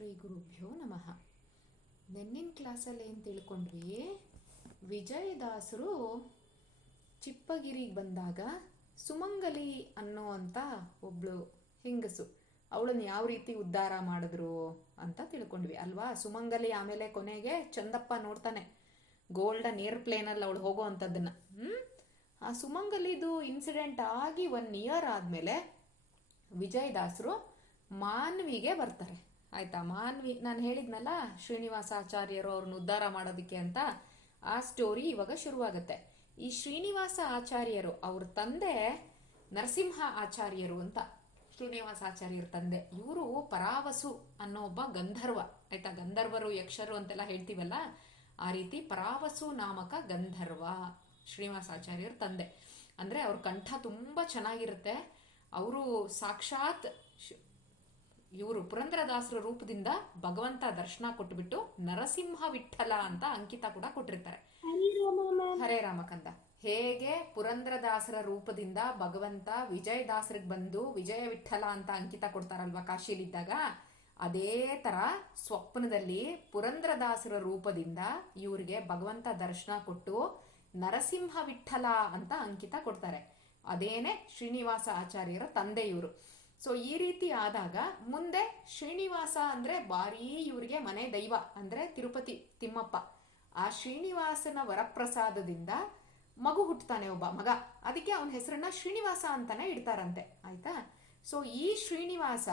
ಶ್ರೀ ಗುರುಭ್ಯೋ ನಮಃ. ನೆನ್ನಿನ ಕ್ಲಾಸಲ್ಲಿ ಏನು ತಿಳ್ಕೊಂಡ್ವಿ, ವಿಜಯದಾಸರು ಚಿಪ್ಪಗಿರಿಗೆ ಬಂದಾಗ ಸುಮಂಗಲಿ ಅನ್ನೋ ಅಂತ ಒಬ್ಳು ಹೆಂಗಸು, ಅವಳನ್ನು ಯಾವ ರೀತಿ ಉದ್ಧಾರ ಮಾಡಿದ್ರು ಅಂತ ತಿಳ್ಕೊಂಡ್ವಿ ಅಲ್ವಾ. ಸುಮಂಗಲಿ ಆಮೇಲೆ ಕೊನೆಗೆ ಚಂದಪ್ಪ ನೋಡ್ತಾನೆ ಗೋಲ್ಡನ್ ಏರ್ಪ್ಲೇನಲ್ಲಿ ಅವಳು ಹೋಗೋ ಅಂಥದ್ದನ್ನು. ಆ ಸುಮಂಗಲಿದು ಇನ್ಸಿಡೆಂಟ್ ಆಗಿ 1 ಇಯರ್ ಆದಮೇಲೆ ವಿಜಯದಾಸರು ಮಾನ್ವಿಗೆ ಬರ್ತಾರೆ. ಆಯ್ತಾ, ಮಾನ್ವಿ ನಾನು ಹೇಳಿದ್ನಲ್ಲ ಶ್ರೀನಿವಾಸಾಚಾರ್ಯರು ಅವ್ರನ್ನ ಉದ್ಧಾರ ಮಾಡೋದಕ್ಕೆ ಅಂತ. ಆ ಸ್ಟೋರಿ ಇವಾಗ ಶುರುವಾಗುತ್ತೆ. ಈ ಶ್ರೀನಿವಾಸ ಆಚಾರ್ಯರು ಅವ್ರ ತಂದೆ ನರಸಿಂಹ ಆಚಾರ್ಯರು ಅಂತ, ಶ್ರೀನಿವಾಸಾಚಾರ್ಯರ ತಂದೆ. ಇವರು ಪರಾವಸು ಅನ್ನೋ ಒಬ್ಬ ಗಂಧರ್ವ. ಆಯ್ತಾ, ಗಂಧರ್ವರು ಯಕ್ಷರು ಅಂತೆಲ್ಲ ಹೇಳ್ತೀವಲ್ಲ, ಆ ರೀತಿ ಪರಾವಸು ನಾಮಕ ಗಂಧರ್ವ ಶ್ರೀನಿವಾಸಾಚಾರ್ಯರ ತಂದೆ. ಅಂದರೆ ಅವ್ರ ಕಂಠ ತುಂಬ ಚೆನ್ನಾಗಿರುತ್ತೆ. ಅವರು ಸಾಕ್ಷಾತ್ ಇವರು ಪುರಂದರದಾಸರ ರೂಪದಿಂದ ಭಗವಂತ ದರ್ಶನ ಕೊಟ್ಬಿಟ್ಟು ನರಸಿಂಹ ವಿಠಲ ಅಂತ ಅಂಕಿತ ಕೂಡ ಕೊಟ್ಟಿರ್ತಾರೆ. ಹರೇ ರಾಮಕಂದ. ಹೇಗೆ ಪುರಂದರದಾಸರ ರೂಪದಿಂದ ಭಗವಂತ ವಿಜಯದಾಸರಿಗೆ ಬಂದು ವಿಜಯ ವಿಠಲ ಅಂತ ಅಂಕಿತ ಕೊಡ್ತಾರಲ್ವಾ ಕಾಶಿಲಿದ್ದಾಗ, ಅದೇ ತರ ಸ್ವಪ್ನದಲ್ಲಿ ಪುರಂದರದಾಸರ ರೂಪದಿಂದ ಇವ್ರಿಗೆ ಭಗವಂತ ದರ್ಶನ ಕೊಟ್ಟು ನರಸಿಂಹ ವಿಠಲ ಅಂತ ಅಂಕಿತ ಕೊಡ್ತಾರೆ. ಅದೇನೆ ಶ್ರೀನಿವಾಸ ಆಚಾರ್ಯರ ತಂದೆ ಇವರು. ಸೊ ಈ ರೀತಿ ಆದಾಗ ಮುಂದೆ ಶ್ರೀನಿವಾಸ ಅಂದ್ರೆ ಭಾರೀ ಇವ್ರಿಗೆ ಮನೆ ದೈವ, ಅಂದ್ರೆ ತಿರುಪತಿ ತಿಮ್ಮಪ್ಪ. ಆ ಶ್ರೀನಿವಾಸನ ವರಪ್ರಸಾದದಿಂದ ಮಗು ಹುಟ್ಟುತ್ತಾನೆ, ಒಬ್ಬ ಮಗ. ಅದಕ್ಕೆ ಅವನ ಹೆಸರನ್ನ ಶ್ರೀನಿವಾಸ ಅಂತಾನೆ ಇಡ್ತಾರಂತೆ. ಆಯ್ತಾ. ಸೊ ಈ ಶ್ರೀನಿವಾಸ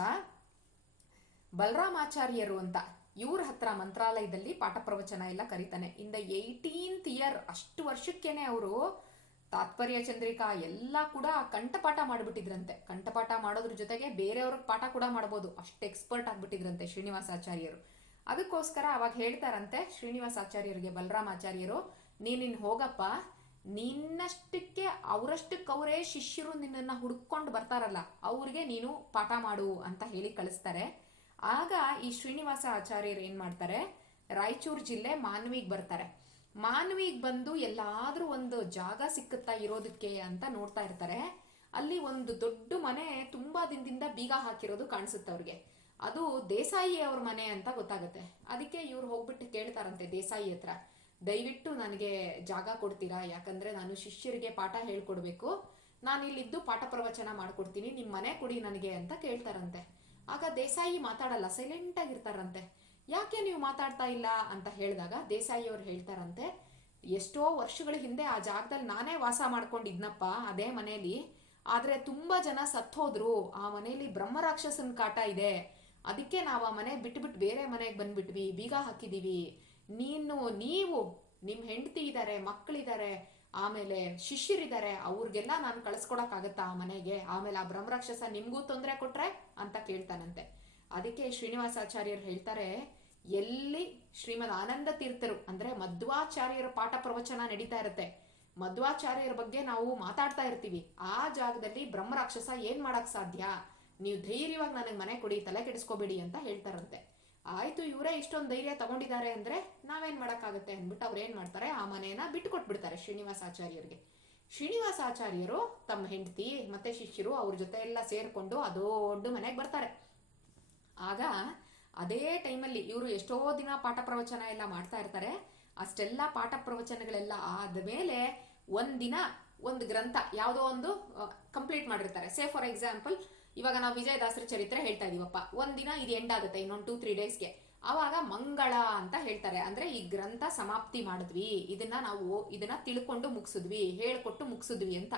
ಬಲರಾಮಾಚಾರ್ಯರು ಅಂತ ಇವ್ರ ಹತ್ರ ಮಂತ್ರಾಲಯದಲ್ಲಿ ಪಾಠ ಪ್ರವಚನ ಎಲ್ಲ ಕರೀತಾನೆ. ಇನ್ ದ 18th ಇಯರ್, ಅಷ್ಟು ವರ್ಷಕ್ಕೇನೆ ಅವರು ತಾತ್ಪರ್ಯ ಚಂದ್ರಿಕಾ ಎಲ್ಲ ಕೂಡ ಕಂಠಪಾಠ ಮಾಡಿಬಿಟ್ಟಿದ್ರಂತೆ. ಕಂಠಪಾಠ ಮಾಡೋದ್ರ ಜೊತೆಗೆ ಬೇರೆಯವ್ರಿಗೆ ಪಾಠ ಕೂಡ ಮಾಡ್ಬೋದು, ಅಷ್ಟು ಎಕ್ಸ್ಪರ್ಟ್ ಆಗ್ಬಿಟ್ಟಿದ್ರಂತೆ ಶ್ರೀನಿವಾಸಾಚಾರ್ಯರು. ಅದಕ್ಕೋಸ್ಕರ ಅವಾಗ ಹೇಳ್ತಾರಂತೆ ಶ್ರೀನಿವಾಸಾಚಾರ್ಯರಿಗೆ ಬಲರಾಮಾಚಾರ್ಯರು, ನೀನಿನ್ ಹೋಗಪ್ಪ, ನಿನ್ನಷ್ಟಕ್ಕೆ ಅವರಷ್ಟಕ್ಕೆ ಅವರೇ ಶಿಷ್ಯರು ನಿನ್ನನ್ನು ಹುಡ್ಕೊಂಡು ಬರ್ತಾರಲ್ಲ, ಅವ್ರಿಗೆ ನೀನು ಪಾಠ ಮಾಡು ಅಂತ ಹೇಳಿ ಕಳಿಸ್ತಾರೆ. ಆಗ ಈ ಶ್ರೀನಿವಾಸ ಆಚಾರ್ಯರು ಏನ್ ಮಾಡ್ತಾರೆ, ರಾಯಚೂರು ಜಿಲ್ಲೆ ಮಾನ್ವಿಗೆ ಬರ್ತಾರೆ. ಮಾನ್ವಿಗೆ ಬಂದು ಎಲ್ಲಾದ್ರೂ ಒಂದು ಜಾಗ ಸಿಕ್ಕುತ್ತಾ ಇರೋದಕ್ಕೆ ಅಂತ ನೋಡ್ತಾ ಇರ್ತಾರೆ. ಅಲ್ಲಿ ಒಂದು ದೊಡ್ಡ ಮನೆ ತುಂಬಾ ದಿನದಿಂದ ಬೀಗ ಹಾಕಿರೋದು ಕಾಣಿಸುತ್ತೆ ಅವ್ರಿಗೆ. ಅದು ದೇಸಾಯಿ ಅವ್ರ ಮನೆ ಅಂತ ಗೊತ್ತಾಗುತ್ತೆ. ಅದಕ್ಕೆ ಇವ್ರು ಹೋಗ್ಬಿಟ್ಟು ಕೇಳ್ತಾರಂತೆ ದೇಸಾಯಿ ಹತ್ರ, ದಯವಿಟ್ಟು ನನಗೆ ಜಾಗ ಕೊಡ್ತೀರಾ, ಯಾಕಂದ್ರೆ ನಾನು ಶಿಷ್ಯರಿಗೆ ಪಾಠ ಹೇಳ್ಕೊಡ್ಬೇಕು, ನಾನು ಇಲ್ಲಿದ್ದು ಪಾಠ ಪ್ರವಚನ ಮಾಡ್ಕೊಡ್ತೀನಿ, ನಿಮ್ಮ ಮನೆ ಕೊಡಿ ನನಗೆ ಅಂತ ಕೇಳ್ತಾರಂತೆ. ಆಗ ದೇಸಾಯಿ ಮಾತಾಡಲ್ಲ, ಸೈಲೆಂಟ್ ಆಗಿರ್ತಾರಂತೆ. ಯಾಕೆ ನೀವು ಮಾತಾಡ್ತಾ ಇಲ್ಲ ಅಂತ ಹೇಳಿದಾಗ ದೇಸಾಯಿ ಅವ್ರು ಹೇಳ್ತಾರಂತೆ, ಎಷ್ಟೋ ವರ್ಷಗಳ ಹಿಂದೆ ಆ ಜಾಗದಲ್ಲಿ ನಾನೇ ವಾಸ ಮಾಡ್ಕೊಂಡಿದ್ನಪ್ಪ, ಅದೇ ಮನೆಯಲ್ಲಿ. ಆದ್ರೆ ತುಂಬಾ ಜನ ಸತ್ತೋದ್ರು, ಆ ಮನೆಯಲ್ಲಿ ಬ್ರಹ್ಮರಾಕ್ಷಸನ ಕಾಟ ಇದೆ, ಅದಕ್ಕೆ ನಾವು ಆ ಮನೆ ಬಿಟ್ಬಿಟ್ಟು ಬೇರೆ ಮನೆಗೆ ಬಂದ್ಬಿಟ್ವಿ, ಬೀಗ ಹಾಕಿದೀವಿ. ನೀವು ನಿಮ್ ಹೆಂಡತಿ ಇದ್ದಾರೆ, ಮಕ್ಕಳಿದ್ದಾರೆ, ಆಮೇಲೆ ಶಿಷ್ಯರಿದ್ದಾರೆ, ಅವ್ರಿಗೆಲ್ಲ ನಾನು ಕಳಿಸ್ಕೊಡಕ್ಕಾಗತ್ತಾ ಆ ಮನೆಗೆ? ಆಮೇಲೆ ಆ ಬ್ರಹ್ಮರಾಕ್ಷಸ ನಿಮ್ಗೂ ತೊಂದರೆ ಕೊಟ್ರೆ ಅಂತ ಕೇಳ್ತಾನಂತೆ. ಅದಕ್ಕೆ ಶ್ರೀನಿವಾಸಾಚಾರ್ಯರು ಹೇಳ್ತಾರೆ, ಎಲ್ಲಿ ಶ್ರೀಮದ್ ಆನಂದ ತೀರ್ಥರು ಅಂದ್ರೆ ಮಧ್ವಾಚಾರ್ಯರ ಪಾಠ ಪ್ರವಚನ ನಡೀತಾ ಇರುತ್ತೆ, ಮಧ್ವಾಚಾರ್ಯರ ಬಗ್ಗೆ ನಾವು ಮಾತಾಡ್ತಾ ಇರ್ತೀವಿ, ಆ ಜಾಗದಲ್ಲಿ ಬ್ರಹ್ಮರಾಕ್ಷಸ ಏನ್ ಮಾಡಕ್ ಸಾಧ್ಯ? ನೀವು ಧೈರ್ಯವಾಗಿ ನನಗೆ ಮನೆ ಕೊಡಿ, ತಲೆ ಕೆಡಿಸ್ಕೋಬೇಡಿ ಅಂತ ಹೇಳ್ತಾರಂತೆ. ಆಯ್ತು, ಇವರೇ ಇಷ್ಟೊಂದು ಧೈರ್ಯ ತಗೊಂಡಿದ್ದಾರೆ ಅಂದ್ರೆ ನಾವೇನ್ ಮಾಡಕ್ಕಾಗತ್ತೆ ಅಂದ್ಬಿಟ್ಟು ಅವ್ರು ಏನ್ ಮಾಡ್ತಾರೆ, ಆ ಮನೆಯನ್ನ ಬಿಟ್ಟು ಕೊಟ್ಬಿಡ್ತಾರೆ ಶ್ರೀನಿವಾಸಾಚಾರ್ಯರಿಗೆ. ಶ್ರೀನಿವಾಸಾಚಾರ್ಯರು ತಮ್ಮ ಹೆಂಡತಿ ಮತ್ತೆ ಶಿಷ್ಯರು ಅವ್ರ ಜೊತೆ ಎಲ್ಲ ಸೇರ್ಕೊಂಡು ಆ ದೊಡ್ಡ ಮನೆಗೆ ಬರ್ತಾರೆ. ಆಗ ಅದೇ ಟೈಮಲ್ಲಿ ಇವರು ಎಷ್ಟೋ ದಿನ ಪಾಠ ಪ್ರವಚನ ಎಲ್ಲ ಮಾಡ್ತಾ ಇರ್ತಾರೆ. ಅಷ್ಟೆಲ್ಲ ಪಾಠ ಪ್ರವಚನಗಳೆಲ್ಲ ಆದ್ಮೇಲೆ ಒಂದಿನ ಒಂದು ಗ್ರಂಥ ಯಾವುದೋ ಒಂದು ಕಂಪ್ಲೀಟ್ ಮಾಡಿರ್ತಾರೆ. ಸೇ ಫಾರ್ ಎಕ್ಸಾಂಪಲ್, ಇವಾಗ ನಾವು ವಿಜಯದಾಸರ ಚರಿತ್ರೆ ಹೇಳ್ತಾ ಇದೀವಪ್ಪ, ಒಂದಿನ ಇದು ಎಂಡ್ ಆಗುತ್ತೆ, ಇನ್ನೊಂದು 2-3 ಡೇಸ್ಗೆ. ಆವಾಗ ಮಂಗಳ ಅಂತ ಹೇಳ್ತಾರೆ, ಅಂದ್ರೆ ಈ ಗ್ರಂಥ ಸಮಾಪ್ತಿ ಮಾಡಿದ್ವಿ, ಇದನ್ನ ತಿಳ್ಕೊಂಡು ಮುಗಿಸಿದ್ವಿ, ಹೇಳ್ಕೊಟ್ಟು ಮುಗಿಸಿದ್ವಿ ಅಂತ.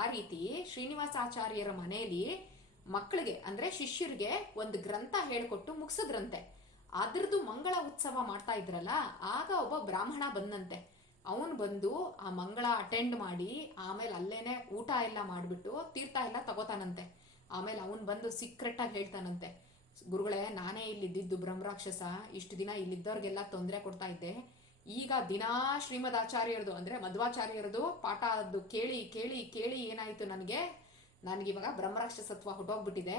ಆ ರೀತಿ ಶ್ರೀನಿವಾಸಾಚಾರ್ಯರ ಮನೆಯಲ್ಲಿ ಮಕ್ಕಳಿಗೆ ಅಂದ್ರೆ ಶಿಷ್ಯರಿಗೆ ಒಂದು ಗ್ರಂಥ ಹೇಳ್ಕೊಟ್ಟು ಮುಗಿಸಿದ್ರಂತೆ. ಅದ್ರದ್ದು ಮಂಗಳ ಉತ್ಸವ ಮಾಡ್ತಾ ಇದ್ರಲ್ಲ, ಆಗ ಒಬ್ಬ ಬ್ರಾಹ್ಮಣ ಬಂದಂತೆ. ಅವನು ಬಂದು ಆ ಮಂಗಳ ಅಟೆಂಡ್ ಮಾಡಿ ಆಮೇಲೆ ಅಲ್ಲೇನೆ ಊಟ ಎಲ್ಲ ಮಾಡ್ಬಿಟ್ಟು ತೀರ್ಥ ಎಲ್ಲ ತಗೋತಾನಂತೆ. ಆಮೇಲೆ ಅವನು ಬಂದು ಸೀಕ್ರೆಟ್ ಆಗಿ ಹೇಳ್ತಾನಂತೆ, ಗುರುಗಳೇ, ನಾನೇ ಇಲ್ಲಿದ್ದು ಬ್ರಹ್ಮರಾಕ್ಷಸ, ಇಷ್ಟು ದಿನ ಇಲ್ಲಿದ್ದವ್ರಿಗೆಲ್ಲ ತೊಂದರೆ ಕೊಡ್ತಾ ಇದ್ದೆ. ಈಗ ದಿನಾ ಶ್ರೀಮದ್ ಆಚಾರ್ಯರದು ಅಂದ್ರೆ ಮಧ್ವಾಚಾರ್ಯರದು ಪಾಠ ಅದು ಕೇಳಿ ಕೇಳಿ ಕೇಳಿ ಏನಾಯ್ತು, ನನಗಿವಾಗ ಬ್ರಹ್ಮರಾಕ್ಷಸತ್ವ ಹೊಟ್ಟೋಗ್ಬಿಟ್ಟಿದೆ,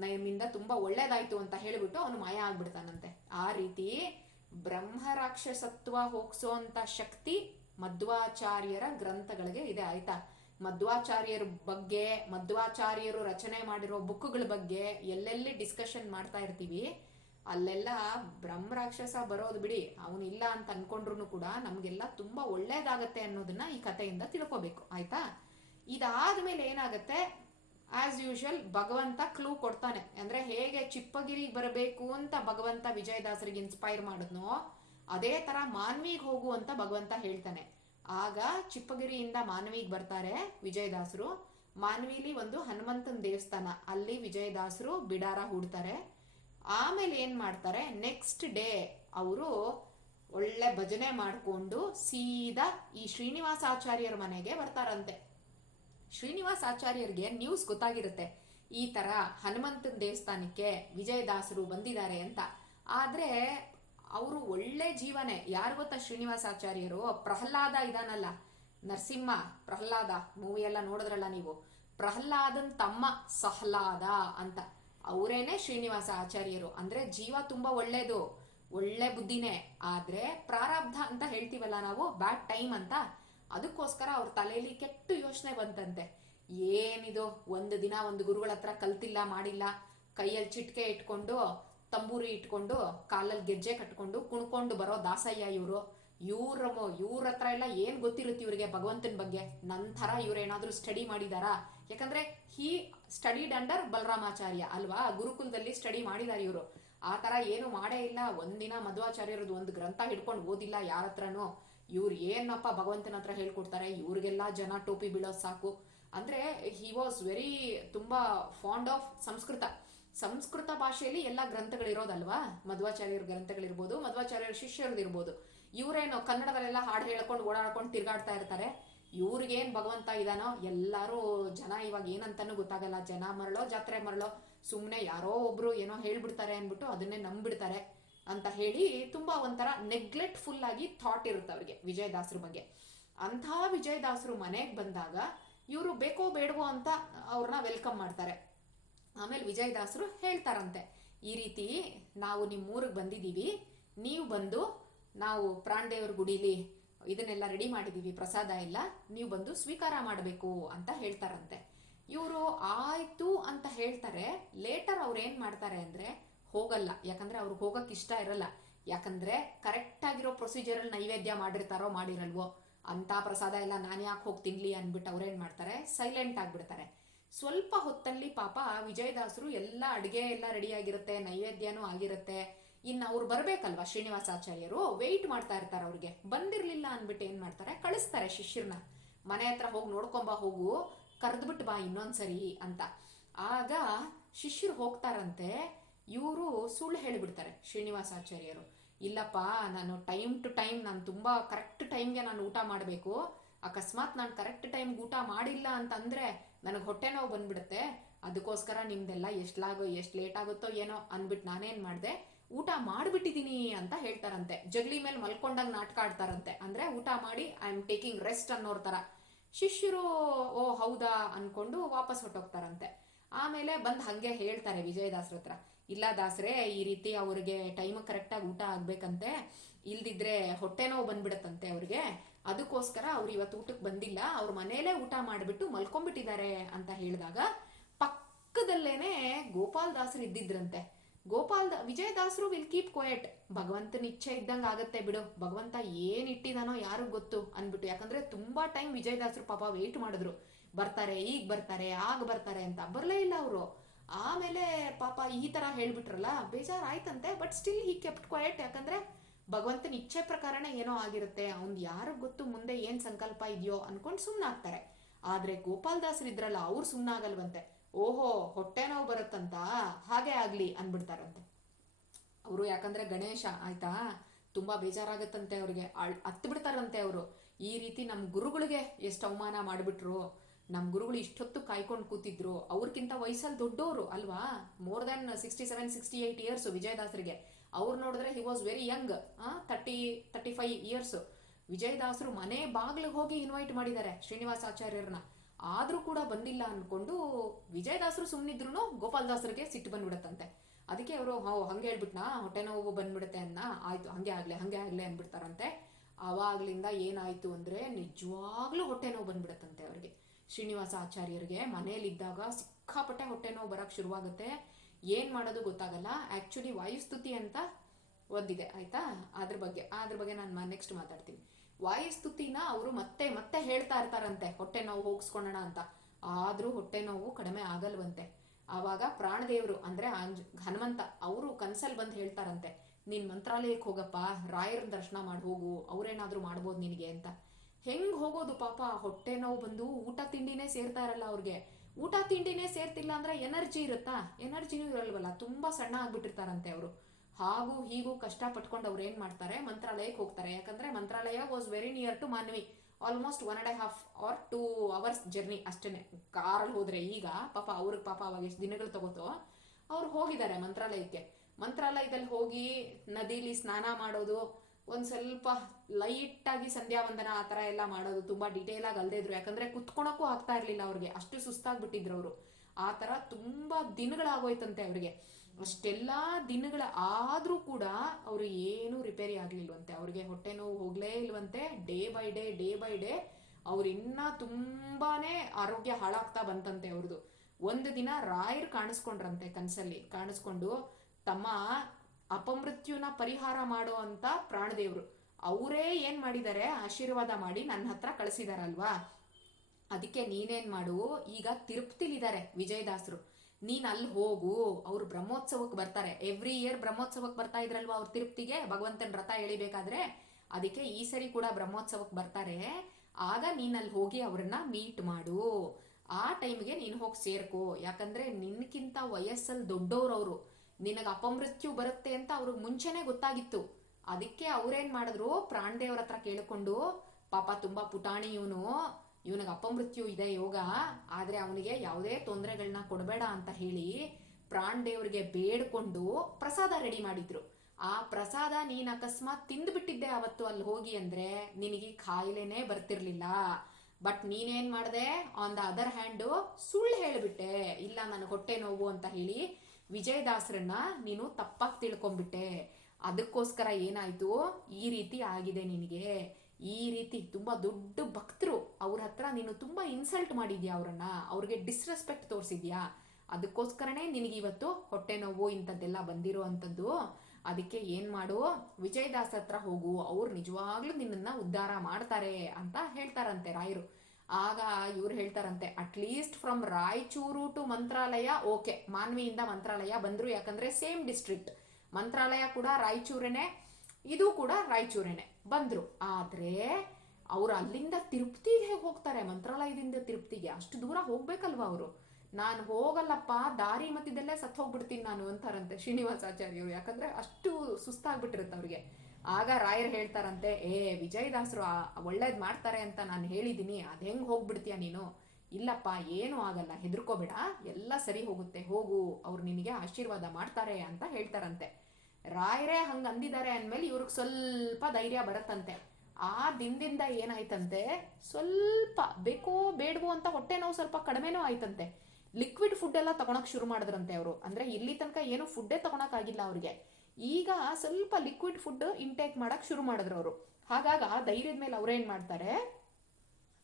ನಮ್ಮಿಂದ ತುಂಬಾ ಒಳ್ಳೇದಾಯ್ತು ಅಂತ ಹೇಳಿಬಿಟ್ಟು ಅವನು ಮಾಯ ಆಗ್ಬಿಡ್ತಾನಂತೆ. ಆ ರೀತಿ ಬ್ರಹ್ಮರಾಕ್ಷಸತ್ವ ಹೋಗ್ಸೋ ಅಂತ ಶಕ್ತಿ ಮಧ್ವಾಚಾರ್ಯರ ಗ್ರಂಥಗಳಿಗೆ ಇದೆ. ಆಯ್ತಾ, ಮಧ್ವಾಚಾರ್ಯರ ಬಗ್ಗೆ, ಮಧ್ವಾಚಾರ್ಯರು ರಚನೆ ಮಾಡಿರೋ ಬುಕ್ಗಳ ಬಗ್ಗೆ ಎಲ್ಲೆಲ್ಲಿ ಡಿಸ್ಕಷನ್ ಮಾಡ್ತಾ ಇರ್ತೀವಿ. ಅಲ್ಲೆಲ್ಲ ಬ್ರಹ್ಮ ರಾಕ್ಷಸ ಬರೋದು ಬಿಡಿ, ಅವನಿಲ್ಲ ಅಂತ ಅನ್ಕೊಂಡ್ರು ಕೂಡ ನಮ್ಗೆಲ್ಲ ತುಂಬಾ ಒಳ್ಳೇದಾಗತ್ತೆ ಅನ್ನೋದನ್ನ ಈ ಕಥೆಯಿಂದ ತಿಳ್ಕೊಬೇಕು, ಆಯ್ತಾ. ಇದಾದ್ಮೇಲೆ ಏನಾಗತ್ತೆ, ಆಸ್ ಯೂಶುವಲ್ ಭಗವಂತ ಕ್ಲೂ ಕೊಡ್ತಾನೆ. ಅಂದ್ರೆ ಹೇಗೆ ಚಿಪ್ಪಗಿರಿಗೆ ಬರಬೇಕು ಅಂತ ಭಗವಂತ ವಿಜಯದಾಸರಿಗೆ ಇನ್ಸ್ಪೈರ್ ಮಾಡಿದ್ನೋ ಅದೇ ತರ ಮಾನ್ವಿಗೆ ಹೋಗು ಅಂತ ಭಗವಂತ ಹೇಳ್ತಾನೆ. ಆಗ ಚಿಪ್ಪಗಿರಿಯಿಂದ ಮಾನ್ವಿಗೆ ಬರ್ತಾರೆ ವಿಜಯದಾಸರು. ಮಾನ್ವಿಲಿ ಒಂದು ಹನುಮಂತನ ದೇವಸ್ಥಾನ, ಅಲ್ಲಿ ವಿಜಯದಾಸರು ಬಿಡಾರ ಹೂಡ್ತಾರೆ. ಆಮೇಲೆ ಏನ್ ಮಾಡ್ತಾರೆ, ನೆಕ್ಸ್ಟ್ ಡೇ ಅವರು ಒಳ್ಳೆ ಭಜನೆ ಮಾಡಿಕೊಂಡು ಸೀದಾ ಈ ಶ್ರೀನಿವಾಸಾಚಾರ್ಯರ ಮನೆಗೆ ಬರ್ತಾರಂತೆ. ಶ್ರೀನಿವಾಸಾಚಾರ್ಯರಿಗೆ ನ್ಯೂಸ್ ಗೊತ್ತಾಗಿರುತ್ತೆ, ಈ ತರ ಹನುಮಂತನ ದೇವಸ್ಥಾನಕ್ಕೆ ವಿಜಯದಾಸರು ಬಂದಿದ್ದಾರೆ ಅಂತ. ಆದ್ರೆ ಅವರು ಒಳ್ಳೆ ಜೀವನೇ. ಯಾರು ಗೊತ್ತಾ ಶ್ರೀನಿವಾಸಾಚಾರ್ಯರು? ಪ್ರಹ್ಲಾದ ಇದಾನಲ್ಲ, ನರಸಿಂಹ ಪ್ರಹ್ಲಾದ ಮೂವಿ ಎಲ್ಲ ನೋಡಿದ್ರಲ್ಲ ನೀವು, ಪ್ರಹ್ಲಾದನ್ ತಮ್ಮ ಸಹ್ಲಾದ ಅಂತ, ಅವರೇನೆ ಶ್ರೀನಿವಾಸ ಆಚಾರ್ಯರು. ಅಂದ್ರೆ ಜೀವ ತುಂಬಾ ಒಳ್ಳೇದು, ಒಳ್ಳೆ ಬುದ್ಧಿನೇ. ಆದ್ರೆ ಪ್ರಾರಬ್ಧ ಅಂತ ಹೇಳ್ತೀವಲ್ಲ ನಾವು, ಬ್ಯಾಡ್ ಟೈಮ್ ಅಂತ, ಅದಕ್ಕೋಸ್ಕರ ಅವ್ರ ತಲೆಯಲ್ಲಿ ಕೆಟ್ಟ ಯೋಚನೆ ಬಂತಂತೆ. ಏನಿದು, ಒಂದು ದಿನ ಒಂದು ಗುರುಗಳ ಹತ್ರ ಕಲ್ತಿಲ್ಲ ಮಾಡಿಲ್ಲ, ಕೈಯಲ್ಲಿ ಚಿಟ್ಕೆ ಇಟ್ಕೊಂಡು ತಂಬೂರಿ ಇಟ್ಕೊಂಡು ಕಾಲಲ್ಲಿ ಗೆಜ್ಜೆ ಕಟ್ಕೊಂಡು ಕುಣ್ಕೊಂಡು ಬರೋ ದಾಸಯ್ಯ ಇವರು. ಇವ್ರ ಹತ್ರ ಎಲ್ಲ ಏನ್ ಗೊತ್ತಿರುತ್ತೆ ಇವ್ರಿಗೆ ಭಗವಂತನ ಬಗ್ಗೆ? ನಂತರ ಇವ್ರೇನಾದ್ರೂ ಸ್ಟಡಿ ಮಾಡಿದಾರಾ? ಯಾಕಂದ್ರೆ ಹಿ ಸ್ಟಡಿಡ್ ಅಂಡರ್ ಬಲರಾಮಾಚಾರ್ಯ ಅಲ್ವಾ, ಗುರುಕುಲದಲ್ಲಿ ಸ್ಟಡಿ ಮಾಡಿದಾರೆ ಇವರು. ಆ ತರ ಏನು ಮಾಡೇ ಇಲ್ಲ. ಒಂದಿನ ಮಧ್ವಾಚಾರ್ಯರದ್ದು ಒಂದು ಗ್ರಂಥ ಹಿಡ್ಕೊಂಡು ಓದಿಲ್ಲ ಯಾರ ಹತ್ರನೂ. ಇವ್ರು ಏನಪ್ಪ ಭಗವಂತನ ಹತ್ರ ಹೇಳ್ಕೊಡ್ತಾರೆ, ಇವ್ರಿಗೆಲ್ಲ ಜನ ಟೋಪಿ ಬೀಳೋದು ಸಾಕು. ಅಂದ್ರೆ ಹಿ ವಾಸ್ ವೆರಿ ತುಂಬಾ ಫಾಂಡ್ ಆಫ್ ಸಂಸ್ಕೃತ ಭಾಷೆಯಲ್ಲಿ ಎಲ್ಲ ಗ್ರಂಥಗಳಿರೋದಲ್ವಾ, ಮಧ್ವಾಚಾರ್ಯರ ಗ್ರಂಥಗಳಿರ್ಬೋದು, ಮಧ್ವಾಚಾರ್ಯರ ಶಿಷ್ಯರದಿರ್ಬೋದು. ಇವರೇನು ಕನ್ನಡದಲ್ಲೆಲ್ಲ ಹಾಡು ಹೇಳ್ಕೊಂಡು ಓಡಾಡ್ಕೊಂಡು ತಿರ್ಗಾಡ್ತಾ ಇರ್ತಾರೆ. ಇವ್ರಿಗೇನ್ ಭಗವಂತ ಇದಾನೋ, ಎಲ್ಲಾರು ಜನ ಇವಾಗ ಏನಂತಾನು ಗೊತ್ತಾಗಲ್ಲ, ಜನ ಮರಳೋ ಜಾತ್ರೆ ಮರಳೋ, ಸುಮ್ನೆ ಯಾರೋ ಒಬ್ರು ಏನೋ ಹೇಳ್ಬಿಡ್ತಾರೆ ಅನ್ಬಿಟ್ಟು ಅದನ್ನೇ ನಂಬಿಡ್ತಾರೆ ಅಂತ ಹೇಳಿ ತುಂಬಾ ಒಂಥರ ನೆಗ್ಲೆಕ್ಟ್ಫುಲ್ ಆಗಿ ಥಾಟ್ ಇರುತ್ತೆ ಅವ್ರಿಗೆ ವಿಜಯದಾಸರ ಬಗ್ಗೆ. ಅಂಥ ವಿಜಯದಾಸರು ಮನೆಗೆ ಬಂದಾಗ ಇವರು ಬೇಕೋ ಬೇಡವೋ ಅಂತ ಅವ್ರನ್ನ ವೆಲ್ಕಮ್ ಮಾಡ್ತಾರೆ. ಆಮೇಲೆ ವಿಜಯದಾಸರು ಹೇಳ್ತಾರಂತೆ, ಈ ರೀತಿ ನಾವು ನಿಮ್ಮೂರಿಗೆ ಬಂದಿದ್ದೀವಿ, ನೀವು ಬಂದು ನಾವು ಪ್ರಾಣದೇವ್ರ ಗುಡಿಲಿ ಇದನ್ನೆಲ್ಲ ರೆಡಿ ಮಾಡಿದೀವಿ, ಪ್ರಸಾದ ಎಲ್ಲ, ನೀವು ಬಂದು ಸ್ವೀಕಾರ ಮಾಡಬೇಕು ಅಂತ ಹೇಳ್ತಾರಂತೆ. ಇವರು ಆಯ್ತು ಅಂತ ಹೇಳ್ತಾರೆ. ಲೇಟರ್ ಅವ್ರು ಏನ್ ಮಾಡ್ತಾರೆ ಅಂದ್ರೆ ಹೋಗಲ್ಲ, ಯಾಕಂದ್ರೆ ಅವ್ರಿಗೆ ಹೋಗಕ್ ಇಷ್ಟ ಇರಲ್ಲ. ಯಾಕಂದ್ರೆ ಕರೆಕ್ಟ್ ಆಗಿರೋ ಪ್ರೊಸೀಜರ್ ನೈವೇದ್ಯ ಮಾಡಿರ್ತಾರೋ ಮಾಡಿರಲ್ವೋ, ಅಂತ ಪ್ರಸಾದ ಎಲ್ಲ ನಾನು ಯಾಕೆ ಹೋಗಿ ತಿನ್ಲಿ ಅನ್ಬಿಟ್ಟು ಅವ್ರೇನ್ ಮಾಡ್ತಾರೆ, ಸೈಲೆಂಟ್ ಆಗ್ಬಿಡ್ತಾರೆ. ಸ್ವಲ್ಪ ಹೊತ್ತಲ್ಲಿ ಪಾಪ ವಿಜಯದಾಸರು ಎಲ್ಲ ಅಡುಗೆ ಎಲ್ಲ ರೆಡಿ ಆಗಿರುತ್ತೆ, ನೈವೇದ್ಯನೂ ಆಗಿರುತ್ತೆ. ಇನ್ನು ಅವ್ರು ಬರ್ಬೇಕಲ್ವಾ ಶ್ರೀನಿವಾಸಾಚಾರ್ಯರು, ವೆಯ್ಟ್ ಮಾಡ್ತಾ ಇರ್ತಾರೆ. ಅವ್ರಿಗೆ ಬಂದಿರ್ಲಿಲ್ಲ ಅನ್ಬಿಟ್ಟು ಏನ್ ಮಾಡ್ತಾರೆ, ಕಳಿಸ್ತಾರೆ ಶಿಷ್ಯರನ್ನ, ಮನೆ ಹತ್ರ ಹೋಗಿ ನೋಡ್ಕೊಂಬ, ಹೋಗು, ಕರೆದ್ಬಿಟ್ಟು ಬಾ ಇನ್ನೊಂದ್ಸರಿ ಅಂತ. ಆಗ ಶಿಷ್ಯರು ಹೋಗ್ತಾರಂತೆ. ಇವರು ಸುಳ್ಳು ಹೇಳಿಬಿಡ್ತಾರೆ ಶ್ರೀನಿವಾಸಾಚಾರ್ಯರು, ಇಲ್ಲಪ್ಪ ನಾನು ಟೈಮ್ ಟು ಟೈಮ್, ನಾನು ತುಂಬಾ ಕರೆಕ್ಟ್ ಟೈಮ್ಗೆ ನಾನು ಊಟ ಮಾಡಬೇಕು, ಅಕಸ್ಮಾತ್ ನಾನು ಕರೆಕ್ಟ್ ಟೈಮ್ಗೆ ಊಟ ಮಾಡಿಲ್ಲ ಅಂತಂದ್ರೆ ನನಗೆ ಹೊಟ್ಟೆ ನೋವು ಬಂದ್ಬಿಡುತ್ತೆ, ಅದಕ್ಕೋಸ್ಕರ ನಿಮ್ದೆಲ್ಲ ಎಷ್ಟು ಲೇಟ್ ಆಗುತ್ತೋ ಏನೋ ಅನ್ಬಿಟ್ಟು ನಾನೇನ್ ಮಾಡಿದೆ, ಊಟ ಮಾಡ್ಬಿಟ್ಟಿದೀನಿ ಅಂತ ಹೇಳ್ತಾರಂತೆ. ಜಗ್ಲಿ ಮೇಲೆ ಮಲ್ಕೊಂಡಾಗ ನಾಟಕ ಆಡ್ತಾರಂತೆ. ಅಂದ್ರೆ ಊಟ ಮಾಡಿ ಐ ಆಮ್ ಟೇಕಿಂಗ್ ರೆಸ್ಟ್ ಅನ್ನೋರ್ ತರ. ಶಿಷ್ಯರು ಓ ಹೌದಾ ಅನ್ಕೊಂಡು ವಾಪಸ್ ಹೊಟ್ಟೋಗ್ತಾರಂತೆ. ಆಮೇಲೆ ಬಂದು ಹಂಗೆ ಹೇಳ್ತಾರೆ ವಿಜಯದಾಸರ ಹತ್ರ, ಇಲ್ಲ ದಾಸರೇ, ಈ ರೀತಿ ಅವ್ರಿಗೆ ಟೈಮ್ ಕರೆಕ್ಟಾಗಿ ಊಟ ಆಗ್ಬೇಕಂತೆ, ಇಲ್ದಿದ್ರೆ ಹೊಟ್ಟೆ ನೋವು ಬಂದ್ಬಿಡತ್ತಂತೆ ಅವ್ರಿಗೆ, ಅದಕ್ಕೋಸ್ಕರ ಅವ್ರು ಇವತ್ತು ಊಟಕ್ಕೆ ಬಂದಿಲ್ಲ, ಅವ್ರ ಮನೇಲೆ ಊಟ ಮಾಡಿಬಿಟ್ಟು ಮಲ್ಕೊಂಡ್ಬಿಟ್ಟಿದ್ದಾರೆ ಅಂತ ಹೇಳಿದಾಗ ಪಕ್ಕದಲ್ಲೇನೆ ಗೋಪಾಲ್ ದಾಸರು ಇದ್ದಿದ್ರಂತೆ. ವಿಜಯದಾಸರು ವಿಲ್ ಕೀಪ್ ಕ್ವಯಟ್, ಭಗವಂತನ ಇಚ್ಛೆ ಇದ್ದಂಗೆ ಆಗತ್ತೆ ಬಿಡು, ಭಗವಂತ ಏನ್ ಇಟ್ಟಿದಾನೋ ಯಾರಿಗ್ ಗೊತ್ತು ಅನ್ಬಿಟ್ಟು. ಯಾಕಂದ್ರೆ ತುಂಬಾ ಟೈಮ್ ವಿಜಯದಾಸರು ಪಾಪ ವೇಟ್ ಮಾಡಿದ್ರು, ಬರ್ತಾರೆ ಈಗ ಬರ್ತಾರೆ ಆಗ ಬರ್ತಾರೆ ಅಂತ, ಬರ್ಲೇ ಇಲ್ಲ ಅವರು. ಆಮೇಲೆ ಪಾಪ ಈ ತರ ಹೇಳ್ಬಿಟ್ರಲ್ಲ, ಬೇಜಾರಾಯ್ತಂತೆ. But still he kept quiet, ಯಾಕಂದ್ರೆ ಭಗವಂತನ ಇಚ್ಛೆ ಪ್ರಕಾರನೇ ಏನೋ ಆಗಿರುತ್ತೆ, ಅವ್ನ್ ಯಾರಿಗ್ ಗೊತ್ತು ಮುಂದೆ ಏನ್ ಸಂಕಲ್ಪ ಇದೆಯೋ ಅನ್ಕೊಂಡು ಸುಮ್ನಾಗ್ತಾರೆ. ಆದ್ರೆ ಗೋಪಾಲ್ ದಾಸರು ಇದ್ರಲ್ಲ, ಅವ್ರು ಸುಮ್ನಾಗಲ್ವಂತೆ. ಓಹೋ ಹೊಟ್ಟೆ ನೋವು ಬರುತ್ತಂತ, ಹಾಗೆ ಆಗ್ಲಿ ಅನ್ಬಿಡ್ತಾರಂತೆ ಅವರು. ಯಾಕಂದ್ರೆ ಗಣೇಶ ಆಯ್ತಾ, ತುಂಬಾ ಬೇಜಾರಾಗತ್ತಂತೆ ಅವ್ರಿಗೆ, ಹತ್ತು ಬಿಡ್ತಾರಂತೆ ಅವರು. ಈ ರೀತಿ ನಮ್ ಗುರುಗಳಿಗೆ ಎಷ್ಟು ಅವಮಾನ ಮಾಡ್ಬಿಟ್ರು, ನಮ್ ಗುರುಗಳು ಇಷ್ಟೊತ್ತು ಕಾಯ್ಕೊಂಡು ಕೂತಿದ್ರು, ಅವ್ರಕ್ಕಿಂತ ವಯಸ್ಸಲ್ಲಿ ದೊಡ್ಡವರು ಅಲ್ವಾ, ಮೋರ್ ದನ್ 67-68 ಇಯರ್ಸ್ ವಿಜಯದಾಸರಿಗೆ. ಅವ್ರು ನೋಡಿದ್ರೆ he was very Young, 35 years. ವಿಜಯದಾಸರು ಮನೆ ಬಾಗ್ಲಿಗೆ ಹೋಗಿ ಇನ್ವೈಟ್ ಮಾಡಿದ್ದಾರೆ ಶ್ರೀನಿವಾಸಾಚಾರ್ಯರನ್ನ, ಆದ್ರೂ ಕೂಡ ಬಂದಿಲ್ಲ ಅನ್ಕೊಂಡು ವಿಜಯದಾಸರು ಸುಮ್ಮನಿದ್ರು ಗೋಪಾಲದಾಸರಿಗೆ ಸಿಟ್ಟು ಬಂದ್ಬಿಡತ್ತಂತೆ. ಅದಕ್ಕೆ ಅವರು ಹಂಗೆ ಹೇಳ್ಬಿಟ್ನಾ, ಹೊಟ್ಟೆ ನೋವು ಬಂದ್ಬಿಡುತ್ತೆ ಅನ್ನ, ಆಯ್ತು ಹಂಗೆ ಆಗ್ಲೆ ಅನ್ಬಿಡ್ತಾರಂತೆ. ಆವಾಗ್ಲಿಂದ ಏನಾಯ್ತು ಅಂದ್ರೆ ನಿಜವಾಗ್ಲೂ ಹೊಟ್ಟೆ ನೋವು ಬಂದ್ಬಿಡತ್ತಂತೆ ಅವ್ರಿಗೆ. ಶ್ರೀನಿವಾಸ ಆಚಾರ್ಯರಿಗೆ ಮನೇಲಿದ್ದಾಗ ಸಿಕ್ಕಾಪಟ್ಟೆ ಹೊಟ್ಟೆ ನೋವು ಬರಕ್ ಶುರುವಾಗುತ್ತೆ. ಏನ್ ಮಾಡೋದು ಗೊತ್ತಾಗಲ್ಲ. ಆಕ್ಚುಲಿ ವಾಯುಸ್ತುತಿ ಅಂತ ಒಂದಿದೆ ಆಯ್ತಾ, ಅದ್ರ ಬಗ್ಗೆ ನಾನು ನೆಕ್ಸ್ಟ್ ಮಾತಾಡ್ತೀನಿ. ವಾಯುಸ್ತುತಿನ ಅವರು ಮತ್ತೆ ಮತ್ತೆ ಹೇಳ್ತಾ ಇರ್ತಾರಂತೆ ಹೊಟ್ಟೆ ನೋವು ಹೋಗಿಸ್ಕೊಳ್ಳೋಣ ಅಂತ, ಆದ್ರೂ ಹೊಟ್ಟೆ ನೋವು ಕಡಿಮೆ ಆಗಲ್ವಂತೆ. ಆವಾಗ ಪ್ರಾಣದೇವರು ಅಂದ್ರೆ ಹನುಮಂತ ಅವರು ಕನ್ಸಲ್ ಬಂದು ಹೇಳ್ತಾರಂತೆ, ನೀನ್ ಮಂತ್ರಾಲಯಕ್ಕೆ ಹೋಗಪ್ಪ, ರಾಯರ ದರ್ಶನ ಮಾಡಿ ಹೋಗು, ಅವ್ರೇನಾದ್ರೂ ಮಾಡ್ಬೋದು ನಿನಗೆ ಅಂತ. ಹೆಂಗ್ ಹೋಗೋದು ಪಾಪ, ಹೊಟ್ಟೆ ನೋವು ಬಂದು ಊಟ ತಿಂಡಿನೇ ಸೇರ್ತಾ ಇರಲ್ಲ ಅವ್ರಿಗೆ. ಊಟ ತಿಂಡಿನೇ ಸೇರ್ತಿಲ್ಲ ಅಂದ್ರೆ ಎನರ್ಜಿ ಇರುತ್ತಾ? ಎನರ್ಜಿನೂ ಇರಲ್ವಲ್ಲ, ತುಂಬಾ ಸಣ್ಣ ಆಗ್ಬಿಟ್ಟಿರ್ತಾರಂತೆ ಅವರು. ಹಾಗೂ ಹೀಗೂ ಕಷ್ಟ ಪಟ್ಕೊಂಡು ಅವ್ರು ಏನ್ ಮಾಡ್ತಾರೆ, ಮಂತ್ರಾಲಯಕ್ಕೆ ಹೋಗ್ತಾರೆ. ಯಾಕಂದ್ರೆ Mantralaya was very near to Manvi, almost 1.5 or 2 hours journey ಅಷ್ಟೇನೆ ಕಾರಲ್ಲಿ ಹೋದ್ರೆ. ಈಗ ಪಾಪ ಅವ್ರಿಗೆ ಅವಾಗ ಎಷ್ಟು ದಿನಗಳು ತಗೋತೋ, ಅವ್ರು ಹೋಗಿದ್ದಾರೆ ಮಂತ್ರಾಲಯಕ್ಕೆ. ಮಂತ್ರಾಲಯದಲ್ಲಿ ಹೋಗಿ ನದಿಲಿ ಸ್ನಾನ ಮಾಡೋದು, ಒಂದ್ ಸ್ವಲ್ಪ ಲೈಟ್ ಆಗಿ ಸಂಧ್ಯಾ ವಂದನ ಆ ತರ ಎಲ್ಲ ಮಾಡೋದು, ತುಂಬಾ ಡಿಟೇಲ್ ಆಗಿ ಅಲ್ದೇ ಇದ್ರು. ಯಾಕಂದ್ರೆ ಕುತ್ಕೊಳಕ್ಕೂ ಆಗ್ತಾ ಇರ್ಲಿಲ್ಲ ಅವ್ರಿಗೆ, ಅಷ್ಟು ಸುಸ್ತಾಗ್ಬಿಟ್ಟಿದ್ರು ಅವರು. ಆ ತರ ತುಂಬಾ ದಿನಗಳಾಗೋಯ್ತಂತೆ ಅವ್ರಿಗೆ. ಅಷ್ಟೆಲ್ಲಾ ದಿನಗಳ ಆದ್ರೂ ಕೂಡ ಅವ್ರು ಏನು ರಿಪೇರಿ ಆಗ್ಲಿಲ್ವಂತೆ, ಅವ್ರಿಗೆ ಹೊಟ್ಟೆ ನೋವು ಹೋಗ್ಲೇ ಇಲ್ವಂತೆ. ಡೇ ಬೈ ಡೇ ಅವ್ರು ಇನ್ನ ತುಂಬಾನೇ ಆರೋಗ್ಯ ಹಾಳಾಗ್ತಾ ಬಂತಂತೆ ಅವ್ರದ್ದು. ಒಂದು ದಿನ ರಾಯರ್ ಕಾಣಿಸ್ಕೊಂಡ್ರಂತೆ ಕನ್ಸಲ್ಲಿ. ಕಾಣಿಸ್ಕೊಂಡು ತಮ್ಮ ಅಪಮೃತ್ಯುನ ಪರಿಹಾರ ಮಾಡೋ ಅಂತ ಪ್ರಾಣದೇವ್ರು ಅವರೇ ಏನ್ ಮಾಡಿದ್ದಾರೆ, ಆಶೀರ್ವಾದ ಮಾಡಿ ನನ್ನ ಹತ್ರ ಕಳಿಸಿದಾರಲ್ವಾ, ಅದಕ್ಕೆ ನೀನೇನ್ ಮಾಡು, ಈಗ ತಿರುಪ್ತಿಲಿದ್ದಾರೆ ವಿಜಯದಾಸರು, ನೀನ್ ಅಲ್ಲಿ ಹೋಗು. ಅವ್ರು ಬ್ರಹ್ಮೋತ್ಸವಕ್ಕೆ ಬರ್ತಾರೆ, ಎವ್ರಿ ಇಯರ್ ಬ್ರಹ್ಮೋತ್ಸವಕ್ಕೆ ಬರ್ತಾ ಇದ್ರಲ್ವಾ ಅವ್ರು ತಿರುಪ್ತಿಗೆ, ಭಗವಂತನ ರಥ ಎಳಿಬೇಕಾದ್ರೆ. ಅದಕ್ಕೆ ಈ ಸರಿ ಕೂಡ ಬ್ರಹ್ಮೋತ್ಸವಕ್ಕೆ ಬರ್ತಾರೆ. ಆಗ ನೀನ್ ಅಲ್ಲಿ ಹೋಗಿ ಅವ್ರನ್ನ ಮೀಟ್ ಮಾಡು. ಆ ಟೈಮ್ಗೆ ನೀನ್ ಹೋಗಿ ಸೇರ್ಕೋ. ಯಾಕಂದ್ರೆ ನಿನ್ಕಿಂತ ವಯಸ್ಸಲ್ಲಿ ದೊಡ್ಡವ್ರು ಅವರು, ನಿನಗ ಅಪಮೃತ್ಯು ಬರುತ್ತೆ ಅಂತ ಅವ್ರಿಗೆ ಮುಂಚೆನೆ ಗೊತ್ತಾಗಿತ್ತು. ಅದಕ್ಕೆ ಅವ್ರೇನ್ ಮಾಡಿದ್ರು, ಪ್ರಾಣದೇವ್ರ ಹತ್ರ ಕೇಳ್ಕೊಂಡು, ಪಾಪ ತುಂಬಾ ಪುಟಾಣಿ ಇವನಿಗೆ ಅಪಮೃತ್ಯು ಇದೆ ಯೋಗ, ಆದ್ರೆ ಅವನಿಗೆ ಯಾವುದೇ ತೊಂದರೆಗಳನ್ನ ಕೊಡಬೇಡ ಅಂತ ಹೇಳಿ ಪ್ರಾಣದೇವ್ರಿಗೆ ಬೇಡ್ಕೊಂಡು ಪ್ರಸಾದ ರೆಡಿ ಮಾಡಿದ್ರು. ಆ ಪ್ರಸಾದ ನೀನ್ ಅಕಸ್ಮಾತ್ ತಿಂದ್ಬಿಟ್ಟಿದ್ದೆ ಅವತ್ತು ಅಲ್ಲಿ ಹೋಗಿ ಅಂದ್ರೆ ನಿನಗೆ ಕಾಯಿಲೆನೇ ಬರ್ತಿರ್ಲಿಲ್ಲ. ಬಟ್ ನೀನೇನ್ ಮಾಡ್ದೆ, ಆನ್ ದ ಅದರ್ ಹ್ಯಾಂಡ್ ಸುಳ್ಳು ಹೇಳ್ಬಿಟ್ಟೆ, ಇಲ್ಲ ನನಗೆ ಹೊಟ್ಟೆ ನೋವು ಅಂತ ಹೇಳಿ ವಿಜಯದಾಸರನ್ನ ನೀನು ತಪ್ಪಾಗಿ ತಿಳ್ಕೊಂಡ್ಬಿಟ್ಟೆ. ಅದಕ್ಕೋಸ್ಕರ ಏನಾಯ್ತು, ಈ ರೀತಿ ಆಗಿದೆ ನಿನಗೆ. ಈ ರೀತಿ ತುಂಬಾ ದೊಡ್ಡ ಭಕ್ತರು ಅವ್ರ ಹತ್ರ ನೀನು ತುಂಬಾ ಇನ್ಸಲ್ಟ್ ಮಾಡಿದ್ಯಾ, ಅವ್ರಿಗೆ ಡಿಸ್ರೆಸ್ಪೆಕ್ಟ್ ತೋರಿಸಿದ್ಯಾ. ಅದಕ್ಕೋಸ್ಕರನೇ ನಿನಗೆ ಇವತ್ತು ಹೊಟ್ಟೆ ನೋವು ಇಂಥದ್ದೆಲ್ಲ ಬಂದಿರೋ ಅಂಥದ್ದು. ಅದಕ್ಕೆ ಏನ್ ಮಾಡು, ವಿಜಯದಾಸ್ ಹತ್ರ ಹೋಗು, ಅವ್ರು ನಿಜವಾಗ್ಲೂ ನಿನ್ನನ್ನ ಉದ್ಧಾರ ಮಾಡ್ತಾರೆ ಅಂತ ಹೇಳ್ತಾರಂತೆ ರಾಯರು. ಆಗ ಇವ್ರು ಹೇಳ್ತಾರಂತೆ, at least from Raichur to Mantralaya okay, ಮಾನ್ವಿಯಿಂದ ಮಂತ್ರಾಲಯ ಬಂದ್ರು, ಯಾಕಂದ್ರೆ ಸೇಮ್ ಡಿಸ್ಟ್ರಿಕ್ಟ್, ಮಂತ್ರಾಲಯ ಕೂಡ ರಾಯಚೂರೇನೆ, ಇದು ಕೂಡ ರಾಯಚೂರೇನೆ ಬಂದ್ರು. ಆದ್ರೆ ಅವ್ರು ಅಲ್ಲಿಂದ ತಿರುಪ್ತಿಗೆ ಹೋಗ್ತಾರೆ, ಮಂತ್ರಾಲಯದಿಂದ ತಿರುಪ್ತಿಗೆ ಅಷ್ಟು ದೂರ ಹೋಗ್ಬೇಕಲ್ವಾ ಅವರು. ನಾನು ಹೋಗಲ್ಲಪ್ಪ, ದಾರಿ ಮಧ್ಯದಲ್ಲೇ ಸತ್ ಹೋಗ್ಬಿಡ್ತೀನಿ ನಾನು ಅಂತಾರಂತೆ ಶ್ರೀನಿವಾಸಾಚಾರ್ಯರು. ಯಾಕಂದ್ರೆ ಅಷ್ಟು ಸುಸ್ತಾಗ್ಬಿಟ್ಟಿರುತ್ತೆ ಅವ್ರಿಗೆ. ಆಗ ರಾಯರ್ ಹೇಳ್ತಾರಂತೆ, ವಿಜಯದಾಸರು ಒಳ್ಳೇದ್ ಮಾಡ್ತಾರೆ ಅಂತ ನಾನು ಹೇಳಿದೀನಿ, ಅದ್ ಹೆಂಗ್ ಹೋಗ್ಬಿಡ್ತೀಯ ನೀನು? ಇಲ್ಲಪ್ಪ, ಏನು ಆಗಲ್ಲ, ಹೆದರ್ಕೋಬೇಡ, ಎಲ್ಲ ಸರಿ ಹೋಗುತ್ತೆ, ಹೋಗು, ಅವ್ರು ನಿನಗೆ ಆಶೀರ್ವಾದ ಮಾಡ್ತಾರೆ ಅಂತ ಹೇಳ್ತಾರಂತೆ. ರಾಯರೇ ಹಂಗ ಅಂದಿದ್ದಾರೆ ಅಂದ್ಮೇಲೆ ಇವ್ರಿಗೆ ಸ್ವಲ್ಪ ಧೈರ್ಯ ಬರತ್ತಂತೆ. ಆ ದಿನದಿಂದ ಏನಾಯ್ತಂತೆ, ಸ್ವಲ್ಪ ಬೇಕೋ ಬೇಡವೋ ಅಂತ ಹೊಟ್ಟೆ ನೋವು ಸ್ವಲ್ಪ ಕಡಿಮೆನೂ ಆಯ್ತಂತೆ. ಲಿಕ್ವಿಡ್ ಫುಡ್ ಎಲ್ಲ ತಗೊಳಕ್ ಶುರು ಮಾಡಿದ್ರಂತೆ ಅವರು. ಅಂದ್ರೆ ಇಲ್ಲಿ ತನಕ ಏನು ಫುಡ್ಡೇ ತಗೊಳಕ್ ಆಗಿಲ್ಲ ಅವ್ರಿಗೆ, ಈಗ ಸ್ವಲ್ಪ ಲಿಕ್ವಿಡ್ ಫುಡ್ ಇಂಟೇಕ್ ಮಾಡಕ್ ಶುರು ಮಾಡಿದ್ರು ಅವರು. ಹಾಗಾಗಿ ಆ ಧೈರ್ಯದ ಮೇಲೆ ಅವ್ರೇನ್ ಮಾಡ್ತಾರೆ,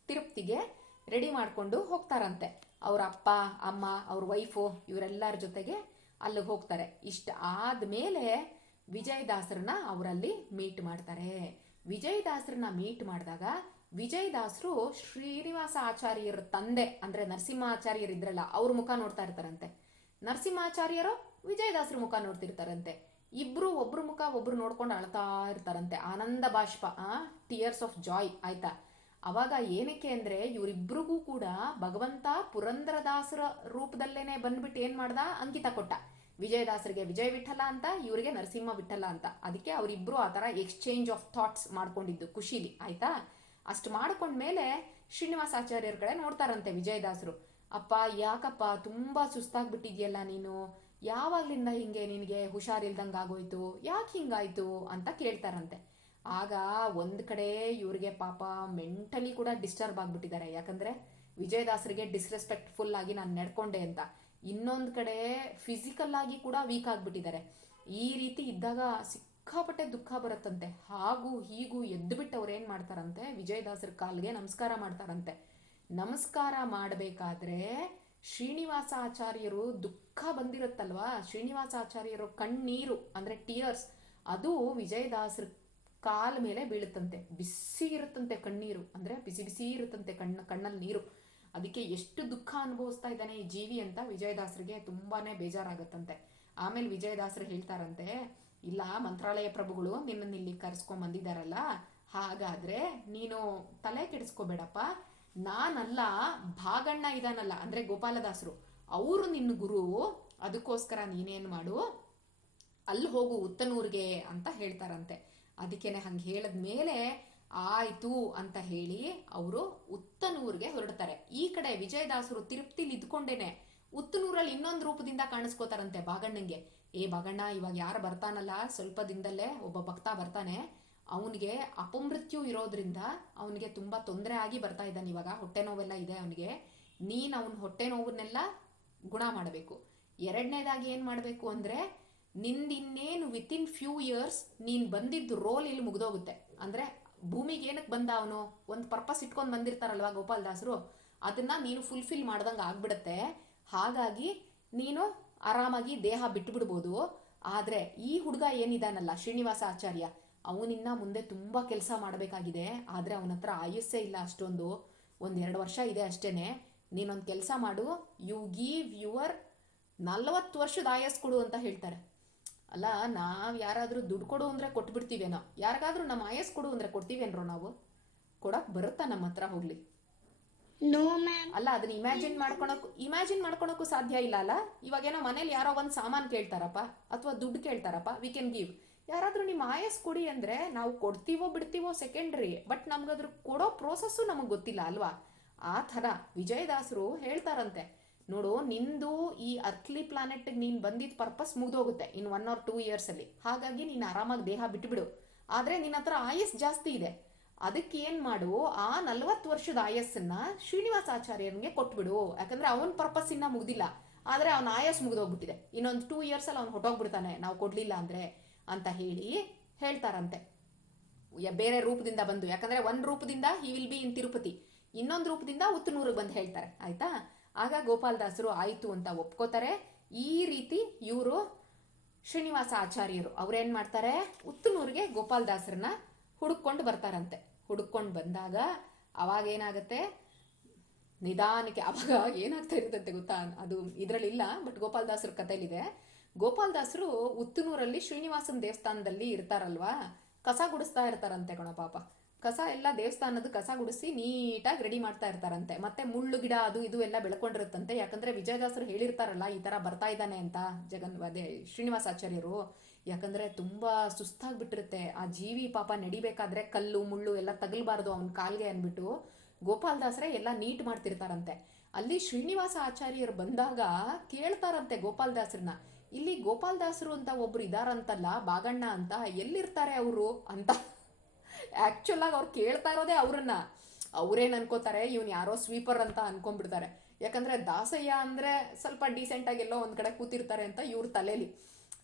ತಿರುಪ್ತಿಗೆ ರೆಡಿ ಮಾಡ್ಕೊಂಡು ಹೋಗ್ತಾರಂತೆ. ಅವ್ರ ಅಪ್ಪ ಅಮ್ಮ ಅವ್ರ ವೈಫು ಇವರೆಲ್ಲರ ಜೊತೆಗೆ ಅಲ್ಲಿಗೆ ಹೋಗ್ತಾರೆ. ಇಷ್ಟ ಆದ್ಮೇಲೆ ವಿಜಯದಾಸರನ್ನ ಅವರಲ್ಲಿ ಮೀಟ್ ಮಾಡ್ತಾರೆ. ವಿಜಯದಾಸರನ್ನ ಮೀಟ್ ಮಾಡಿದಾಗ ವಿಜಯದಾಸರು ಶ್ರೀನಿವಾಸ ಆಚಾರ್ಯರ ತಂದೆ ಅಂದ್ರೆ ನರಸಿಂಹಾಚಾರ್ಯರು ಇದ್ರಲ್ಲ, ಅವ್ರ ಮುಖ ನೋಡ್ತಾ ಇರ್ತಾರಂತೆ. ನರಸಿಂಹಾಚಾರ್ಯರು ವಿಜಯದಾಸರ ಮುಖ ನೋಡ್ತಿರ್ತಾರಂತೆ. ಇಬ್ರು ಒಬ್ರು ಮುಖ ಒಬ್ರು ನೋಡ್ಕೊಂಡು ಅಳ್ತಾ ಇರ್ತಾರಂತೆ, ಆನಂದ ಬಾಷ್ಪ, ಟಿಯರ್ಸ್ ಆಫ್ ಜಾಯ್ ಆಯ್ತಾ. ಅವಾಗ ಏನಕ್ಕೆ ಅಂದ್ರೆ ಇವರಿಬ್ರಿಗೂ ಕೂಡ ಭಗವಂತ ಪುರಂದರದಾಸರ ರೂಪದಲ್ಲೇನೆ ಬಂದ್ಬಿಟ್ಟು ಏನ್ ಮಾಡ್ದ, ಅಂಕಿತ ಕೊಟ್ಟ. ವಿಜಯದಾಸರಿಗೆ ವಿಜಯ ವಿಠಲ ಅಂತ, ಇವರಿಗೆ ನರಸಿಂಹ ವಿಠಲ ಅಂತ. ಅದಕ್ಕೆ ಅವರಿಬ್ರು ಆ ತರ ಎಕ್ಸ್ಚೇಂಜ್ ಆಫ್ ಥಾಟ್ಸ್ ಮಾಡ್ಕೊಂಡಿದ್ದು ಖುಷಿಲಿ ಆಯ್ತಾ. ಅಷ್ಟು ಮಾಡ್ಕೊಂಡ್ಮೇಲೆ ಶ್ರೀನಿವಾಸಾಚಾರ್ಯರ ಕಡೆ ನೋಡ್ತಾರಂತೆ ವಿಜಯದಾಸರು. ಅಪ್ಪ ಯಾಕಪ್ಪ ತುಂಬಾ ಸುಸ್ತಾಗ್ಬಿಟ್ಟಿದ್ಯಲ್ಲ ನೀನು, ಯಾವಾಗ್ಲಿಂದ ಹಿಂಗೆ ನಿನಗೆ ಹುಷಾರಿಲ್ದಂಗ ಆಗೋಯ್ತು, ಯಾಕೆ ಹಿಂಗಾಯ್ತು ಅಂತ ಕೇಳ್ತಾರಂತೆ. ಆಗ ಒಂದ್ ಕಡೆ ಇವ್ರಿಗೆ ಪಾಪ ಮೆಂಟಲಿ ಕೂಡ ಡಿಸ್ಟರ್ಬ್ ಆಗ್ಬಿಟ್ಟಿದ್ದಾರೆ, ಯಾಕಂದ್ರೆ ವಿಜಯದಾಸರಿಗೆ ಡಿಸ್ರೆಸ್ಪೆಕ್ಟ್ಫುಲ್ ಆಗಿ ನಾನು ನಡ್ಕೊಂಡೆ ಅಂತ. ಇನ್ನೊಂದ್ ಕಡೆ ಫಿಸಿಕಲ್ ಆಗಿ ಕೂಡ ವೀಕ್ ಆಗ್ಬಿಟ್ಟಿದ್ದಾರೆ. ಈ ರೀತಿ ಇದ್ದಾಗ ಸಿಕ್ಕಾಪಟ್ಟೆ ದುಃಖ ಬರುತ್ತಂತೆ. ಹಾಗೂ ಹೀಗೂ ಎದ್ದು ಬಿಟ್ಟು ಅವ್ರು ಏನ್ ಮಾಡ್ತಾರಂತೆ, ವಿಜಯದಾಸರ ಕಾಲ್ಗೆ ನಮಸ್ಕಾರ ಮಾಡ್ತಾರಂತೆ. ನಮಸ್ಕಾರ ಮಾಡಬೇಕಾದ್ರೆ ಶ್ರೀನಿವಾಸಾಚಾರ್ಯರು ದುಃಖ ಬಂದಿರುತ್ತಲ್ವಾ, ಶ್ರೀನಿವಾಸಾಚಾರ್ಯರು ಕಣ್ಣೀರು ಅಂದರೆ ಟಿಯರ್ಸ್, ಅದು ವಿಜಯದಾಸರ ಕಾಲ ಮೇಲೆ ಬೀಳುತ್ತಂತೆ. ಬಿಸಿ ಇರುತ್ತಂತೆ ಕಣ್ಣೀರು, ಅಂದರೆ ಬಿಸಿ ಬಿಸಿ ಇರುತ್ತಂತೆ ಕಣ್ಣಲ್ಲಿ ನೀರು. ಅದಕ್ಕೆ ಎಷ್ಟು ದುಃಖ ಅನುಭವಿಸ್ತಾ ಇದ್ದಾನೆ ಈ ಜೀವಿ ಅಂತ ವಿಜಯದಾಸರಿಗೆ ತುಂಬಾನೇ ಬೇಜಾರಾಗತ್ತಂತೆ. ಆಮೇಲೆ ವಿಜಯದಾಸರು ಹೇಳ್ತಾರಂತೆ, ಇಲ್ಲ ಮಂತ್ರಾಲಯ ಪ್ರಭುಗಳು ನಿನ್ನನ್ನು ಇಲ್ಲಿ ಕರೆಸ್ಕೊಂಡ್ ಬಂದಿದ್ದಾರಲ್ಲ, ಹಾಗಾದ್ರೆ ನೀನು ತಲೆ ಕೆಡಿಸ್ಕೋಬೇಡಪ್ಪ, ನಾನಲ್ಲ ಭಾಗಣ್ಣ ಇದಾನಲ್ಲ ಅಂದ್ರೆ ಗೋಪಾಲದಾಸರು, ಅವರು ನಿನ್ನ ಗುರು, ಅದಕ್ಕೋಸ್ಕರ ನೀನೇನು ಮಾಡು, ಅಲ್ಲಿ ಹೋಗು ಉತ್ತನೂರ್ಗೆ ಅಂತ ಹೇಳ್ತಾರಂತೆ. ಅದಕ್ಕೇನೆ ಹಂಗೆ ಹೇಳದ್ಮೇಲೆ ಆಯ್ತು ಅಂತ ಹೇಳಿ ಅವರು ಉತ್ತನೂರ್ಗೆ ಹೊರಡ್ತಾರೆ. ಈ ಕಡೆ ವಿಜಯದಾಸರು ತಿರುಪ್ತಿಲಿ ಇದ್ಕೊಂಡೇನೆ ಉತ್ತನೂರಲ್ಲಿ ಇನ್ನೊಂದು ರೂಪದಿಂದ ಕಾಣಿಸ್ಕೋತಾರಂತೆ ಬಾಗಣ್ಣಂಗೆ. ಬಾಗಣ್ಣ ಇವಾಗ ಯಾರು ಬರ್ತಾನಲ್ಲ, ಸ್ವಲ್ಪ ದಿನದಲ್ಲೇ ಒಬ್ಬ ಭಕ್ತ ಬರ್ತಾನೆ, ಅವನಿಗೆ ಅಪಮೃತ್ಯು ಇರೋದ್ರಿಂದ ಅವನಿಗೆ ತುಂಬಾ ತೊಂದರೆ ಆಗಿ ಬರ್ತಾ ಇದ್ದಾನೆ, ಇವಾಗ ಹೊಟ್ಟೆ ನೋವೆಲ್ಲ ಇದೆ ಅವನಿಗೆ, ನೀನ್ ಅವನ ಹೊಟ್ಟೆ ನೋವನ್ನೆಲ್ಲ ಗುಣ ಮಾಡಬೇಕು. ಎರಡನೇದಾಗಿ ಏನ್ ಮಾಡಬೇಕು ಅಂದ್ರೆ, ನಿಂದಿನ್ನೇನು ವಿತಿನ್ ಫ್ಯೂ ಇಯರ್ಸ್ ನೀನ್ ಬಂದಿದ್ದು ರೋಲ್ ಇಲ್ಲಿ ಮುಗ್ದೋಗುತ್ತೆ. ಅಂದ್ರೆ ಭೂಮಿಗೆ ಏನಕ್ಕೆ ಬಂದ ಅವನು, ಒಂದು ಪರ್ಪಸ್ ಇಟ್ಕೊಂಡು ಬಂದಿರ್ತಾರಲ್ವಾ ಗೋಪಾಲದಾಸರು, ಅದನ್ನ ನೀನು ಫುಲ್ಫಿಲ್ ಮಾಡ್ದಂಗೆ ಆಗ್ಬಿಡತ್ತೆ. ಹಾಗಾಗಿ ನೀನು ಆರಾಮಾಗಿ ದೇಹ ಬಿಟ್ಬಿಡ್ಬೋದು. ಆದ್ರೆ ಈ ಹುಡುಗ ಏನಿದಾನಲ್ಲ ಶ್ರೀನಿವಾಸ ಆಚಾರ್ಯ, ಅವನಿನ್ನ ಮುಂದೆ ತುಂಬಾ ಕೆಲಸ ಮಾಡಬೇಕಾಗಿದೆ. ಆದ್ರೆ ಅವನ ಹತ್ರ ಆಯುಸ್ಸೇ ಇಲ್ಲ ಅಷ್ಟೊಂದು, 1-2 ವರ್ಷ ಇದೆ ಅಷ್ಟೇನೆ. ನೀನೊಂದು ಕೆಲಸ ಮಾಡು, ಯು ಗಿವ್ ಯುವರ್ 40 ವರ್ಷದ ಆಯಸ್ ಕೊಡು ಅಂತ ಹೇಳ್ತಾರೆ. ಅಲ್ಲ, ನಾವ್ ಯಾರಾದ್ರೂ ದುಡ್ಡು ಕೊಡು ಅಂದ್ರೆ ಕೊಟ್ಬಿಡ್ತೀವೇನೋ, ಯಾರಿಗಾದ್ರೂ ನಮ್ಮ ಆಯಸ್ ಕೊಡು ಅಂದ್ರೆ ಕೊಡ್ತೀವೇನ್ರೋ ನಾವು? ಕೊಡಕ್ ಬರುತ್ತಾ ನಮ್ಮ ಹತ್ರ? ಹೋಗ್ಲಿ, ಅಲ್ಲ ಅದನ್ನ ಇಮ್ಯಾಜಿನ್ ಮಾಡ್ಕೊಳಕ್ಕೂ ಸಾಧ್ಯ ಇಲ್ಲ ಅಲ್ಲ. ಇವಾಗೇನೋ ಮನೇಲಿ ಯಾರೋ ಒಂದ್ ಸಾಮಾನ್ ಕೇಳ್ತಾರಪ್ಪ ಅಥವಾ ದುಡ್ಡು ಕೇಳ್ತಾರಪ್ಪ, ವಿ ಕ್ಯಾನ್ ಗಿವ್. ಯಾರಾದ್ರೂ ನಿಮ್ಮ ಆಯಸ್ ಕೊಡಿ ಅಂದ್ರೆ ನಾವು ಕೊಡ್ತೀವೋ ಬಿಡ್ತೀವೋ ಸೆಕೆಂಡ್ರಿ, ಬಟ್ ನಮ್ಗದ್ರ ಕೊಡೋ ಪ್ರೋಸೆಸ್ಸು ನಮಗ್ ಗೊತ್ತಿಲ್ಲ ಅಲ್ವಾ. ಆ ಥರ ವಿಜಯದಾಸರು ಹೇಳ್ತಾರಂತೆ, ನೋಡು ನಿಂದು ಈ ಅರ್ಕ್ಲಿ ಪ್ಲಾನೆಟ್ ನೀನ್ ಬಂದಿದ್ದ ಪರ್ಪಸ್ ಮುಗ್ದೋಗುತ್ತೆ ಇನ್ 1 or 2 years ಅಲ್ಲಿ. ಹಾಗಾಗಿ ನೀನ್ ಆರಾಮಾಗಿ ದೇಹ ಬಿಟ್ಬಿಡು. ಆದ್ರೆ ನಿನ್ನ ಹತ್ರ ಆಯಸ್ ಜಾಸ್ತಿ ಇದೆ, ಅದಕ್ಕೆ ಏನ್ ಮಾಡು, ಆ 40 ವರ್ಷದ ಆಯಸ್ಸನ್ನ ಶ್ರೀನಿವಾಸಾಚಾರ್ಯನ್ಗೆ ಕೊಟ್ಬಿಡು. ಯಾಕಂದ್ರೆ ಅವನ್ ಪರ್ಪಸ್ ಇನ್ನ ಮುಗ್ದಿಲ್ಲ, ಆದ್ರೆ ಅವನ ಆಯಸ್ ಮುಗ್ದೋಗ್ಬಿಟ್ಟಿದೆ, ಇನ್ನೊಂದು 2 years ಅಲ್ಲಿ ಅವ್ನು ಹೊಟ್ಟೋಗ್ಬಿಡ್ತಾನೆ ನಾವು ಕೊಡ್ಲಿಲ್ಲ ಅಂದ್ರೆ ಅಂತ ಹೇಳ್ತಾರಂತೆ. ಬೇರೆ ರೂಪದಿಂದ ಬಂದು, ಯಾಕಂದ್ರೆ ಒಂದ್ ರೂಪದಿಂದ ಹಿ ವಿಲ್ ಬಿ ಇನ್ ತಿರುಪತಿ, ಇನ್ನೊಂದು ರೂಪದಿಂದ ಉತ್ತನೂರಿಗೆ ಬಂದು ಹೇಳ್ತಾರೆ, ಆಯ್ತಾ. ಆಗ ಗೋಪಾಲದಾಸರು ಆಯ್ತು ಅಂತ ಒಪ್ಕೋತಾರೆ. ಈ ರೀತಿ ಇವರು ಶ್ರೀನಿವಾಸ ಆಚಾರ್ಯರು ಅವ್ರೇನ್ ಮಾಡ್ತಾರೆ, ಉತ್ತನೂರಿಗೆ ಗೋಪಾಲದಾಸರನ್ನ ಹುಡುಕೊಂಡು ಬರ್ತಾರಂತೆ. ಹುಡುಕೊಂಡು ಬಂದಾಗ ಅವಾಗ ಏನಾಗತ್ತೆ, ನಿಧಾನಕ್ಕೆ ಅವಾಗ ಏನಾಗ್ತಾ ಇರ್ತಂತೆ ಗೊತ್ತಾ, ಅದು ಇದ್ರಲ್ಲಿಲ್ಲ ಬಟ್ ಗೋಪಾಲದಾಸರ ಕಥೆಯಲ್ಲಿದೆ. ಗೋಪಾಲದಾಸರು ಉತ್ತನೂರಲ್ಲಿ ಶ್ರೀನಿವಾಸನ ದೇವಸ್ಥಾನದಲ್ಲಿ ಇರ್ತಾರಲ್ವಾ, ಕಸ ಗುಡಿಸ್ತಾ ಇರ್ತಾರಂತೆ ಕಣ ಪಾಪ. ಕಸ ಎಲ್ಲ ದೇವಸ್ಥಾನದ ಕಸ ಗುಡಿಸಿ ನೀಟಾಗಿ ರೆಡಿ ಮಾಡ್ತಾ ಇರ್ತಾರಂತೆ. ಮತ್ತೆ ಮುಳ್ಳು ಗಿಡ ಅದು ಇದು ಎಲ್ಲ ಬೆಳ್ಕೊಂಡಿರುತ್ತಂತೆ. ಯಾಕಂದ್ರೆ ವಿಜಯದಾಸರು ಹೇಳಿರ್ತಾರಲ್ಲ ಈ ತರ ಬರ್ತಾ ಇದ್ದಾನೆ ಅಂತ ಅದೇ ಶ್ರೀನಿವಾಸಾಚಾರ್ಯರು. ಯಾಕಂದ್ರೆ ತುಂಬಾ ಸುಸ್ತಾಗ್ಬಿಟ್ಟಿರುತ್ತೆ ಆ ಜೀವಿ ಪಾಪ, ನಡಿಬೇಕಾದ್ರೆ ಕಲ್ಲು ಮುಳ್ಳು ಎಲ್ಲ ತಗಲ್ಬಾರ್ದು ಅವನ ಕಾಲ್ಗೆ ಅನ್ಬಿಟ್ಟು ಗೋಪಾಲದಾಸರೇ ಎಲ್ಲ ನೀಟ್ ಮಾಡ್ತಿರ್ತಾರಂತೆ. ಅಲ್ಲಿ ಶ್ರೀನಿವಾಸ ಆಚಾರ್ಯರು ಬಂದಾಗ ಕೇಳ್ತಾರಂತೆ ಗೋಪಾಲದಾಸರನ್ನ, ಇಲ್ಲಿ ಗೋಪಾಲದಾಸರು ಅಂತ ಒಬ್ರು ಇದಾರಂತಲ್ಲ ಬಾಗಣ್ಣ ಅಂತ, ಎಲ್ಲಿರ್ತಾರೆ ಅವರು ಅಂತ. ಆಕ್ಚುಲ್ ಆಗಿ ಅವ್ರು ಕೇಳ್ತಾ ಇರೋದೇ ಅವ್ರನ್ನ. ಅವ್ರೇನ್ ಅನ್ಕೋತಾರೆ, ಇವ್ನು ಯಾರೋ ಸ್ವೀಪರ್ ಅಂತ ಅನ್ಕೊಂಡ್ಬಿಡ್ತಾರೆ. ಯಾಕಂದ್ರೆ ದಾಸಯ್ಯ ಅಂದ್ರೆ ಸ್ವಲ್ಪ ಡೀಸೆಂಟ್ ಆಗಿ ಎಲ್ಲೋ ಒಂದ್ ಕಡೆ ಕೂತಿರ್ತಾರೆ ಅಂತ ಇವ್ರ ತಲೆಯಲ್ಲಿ.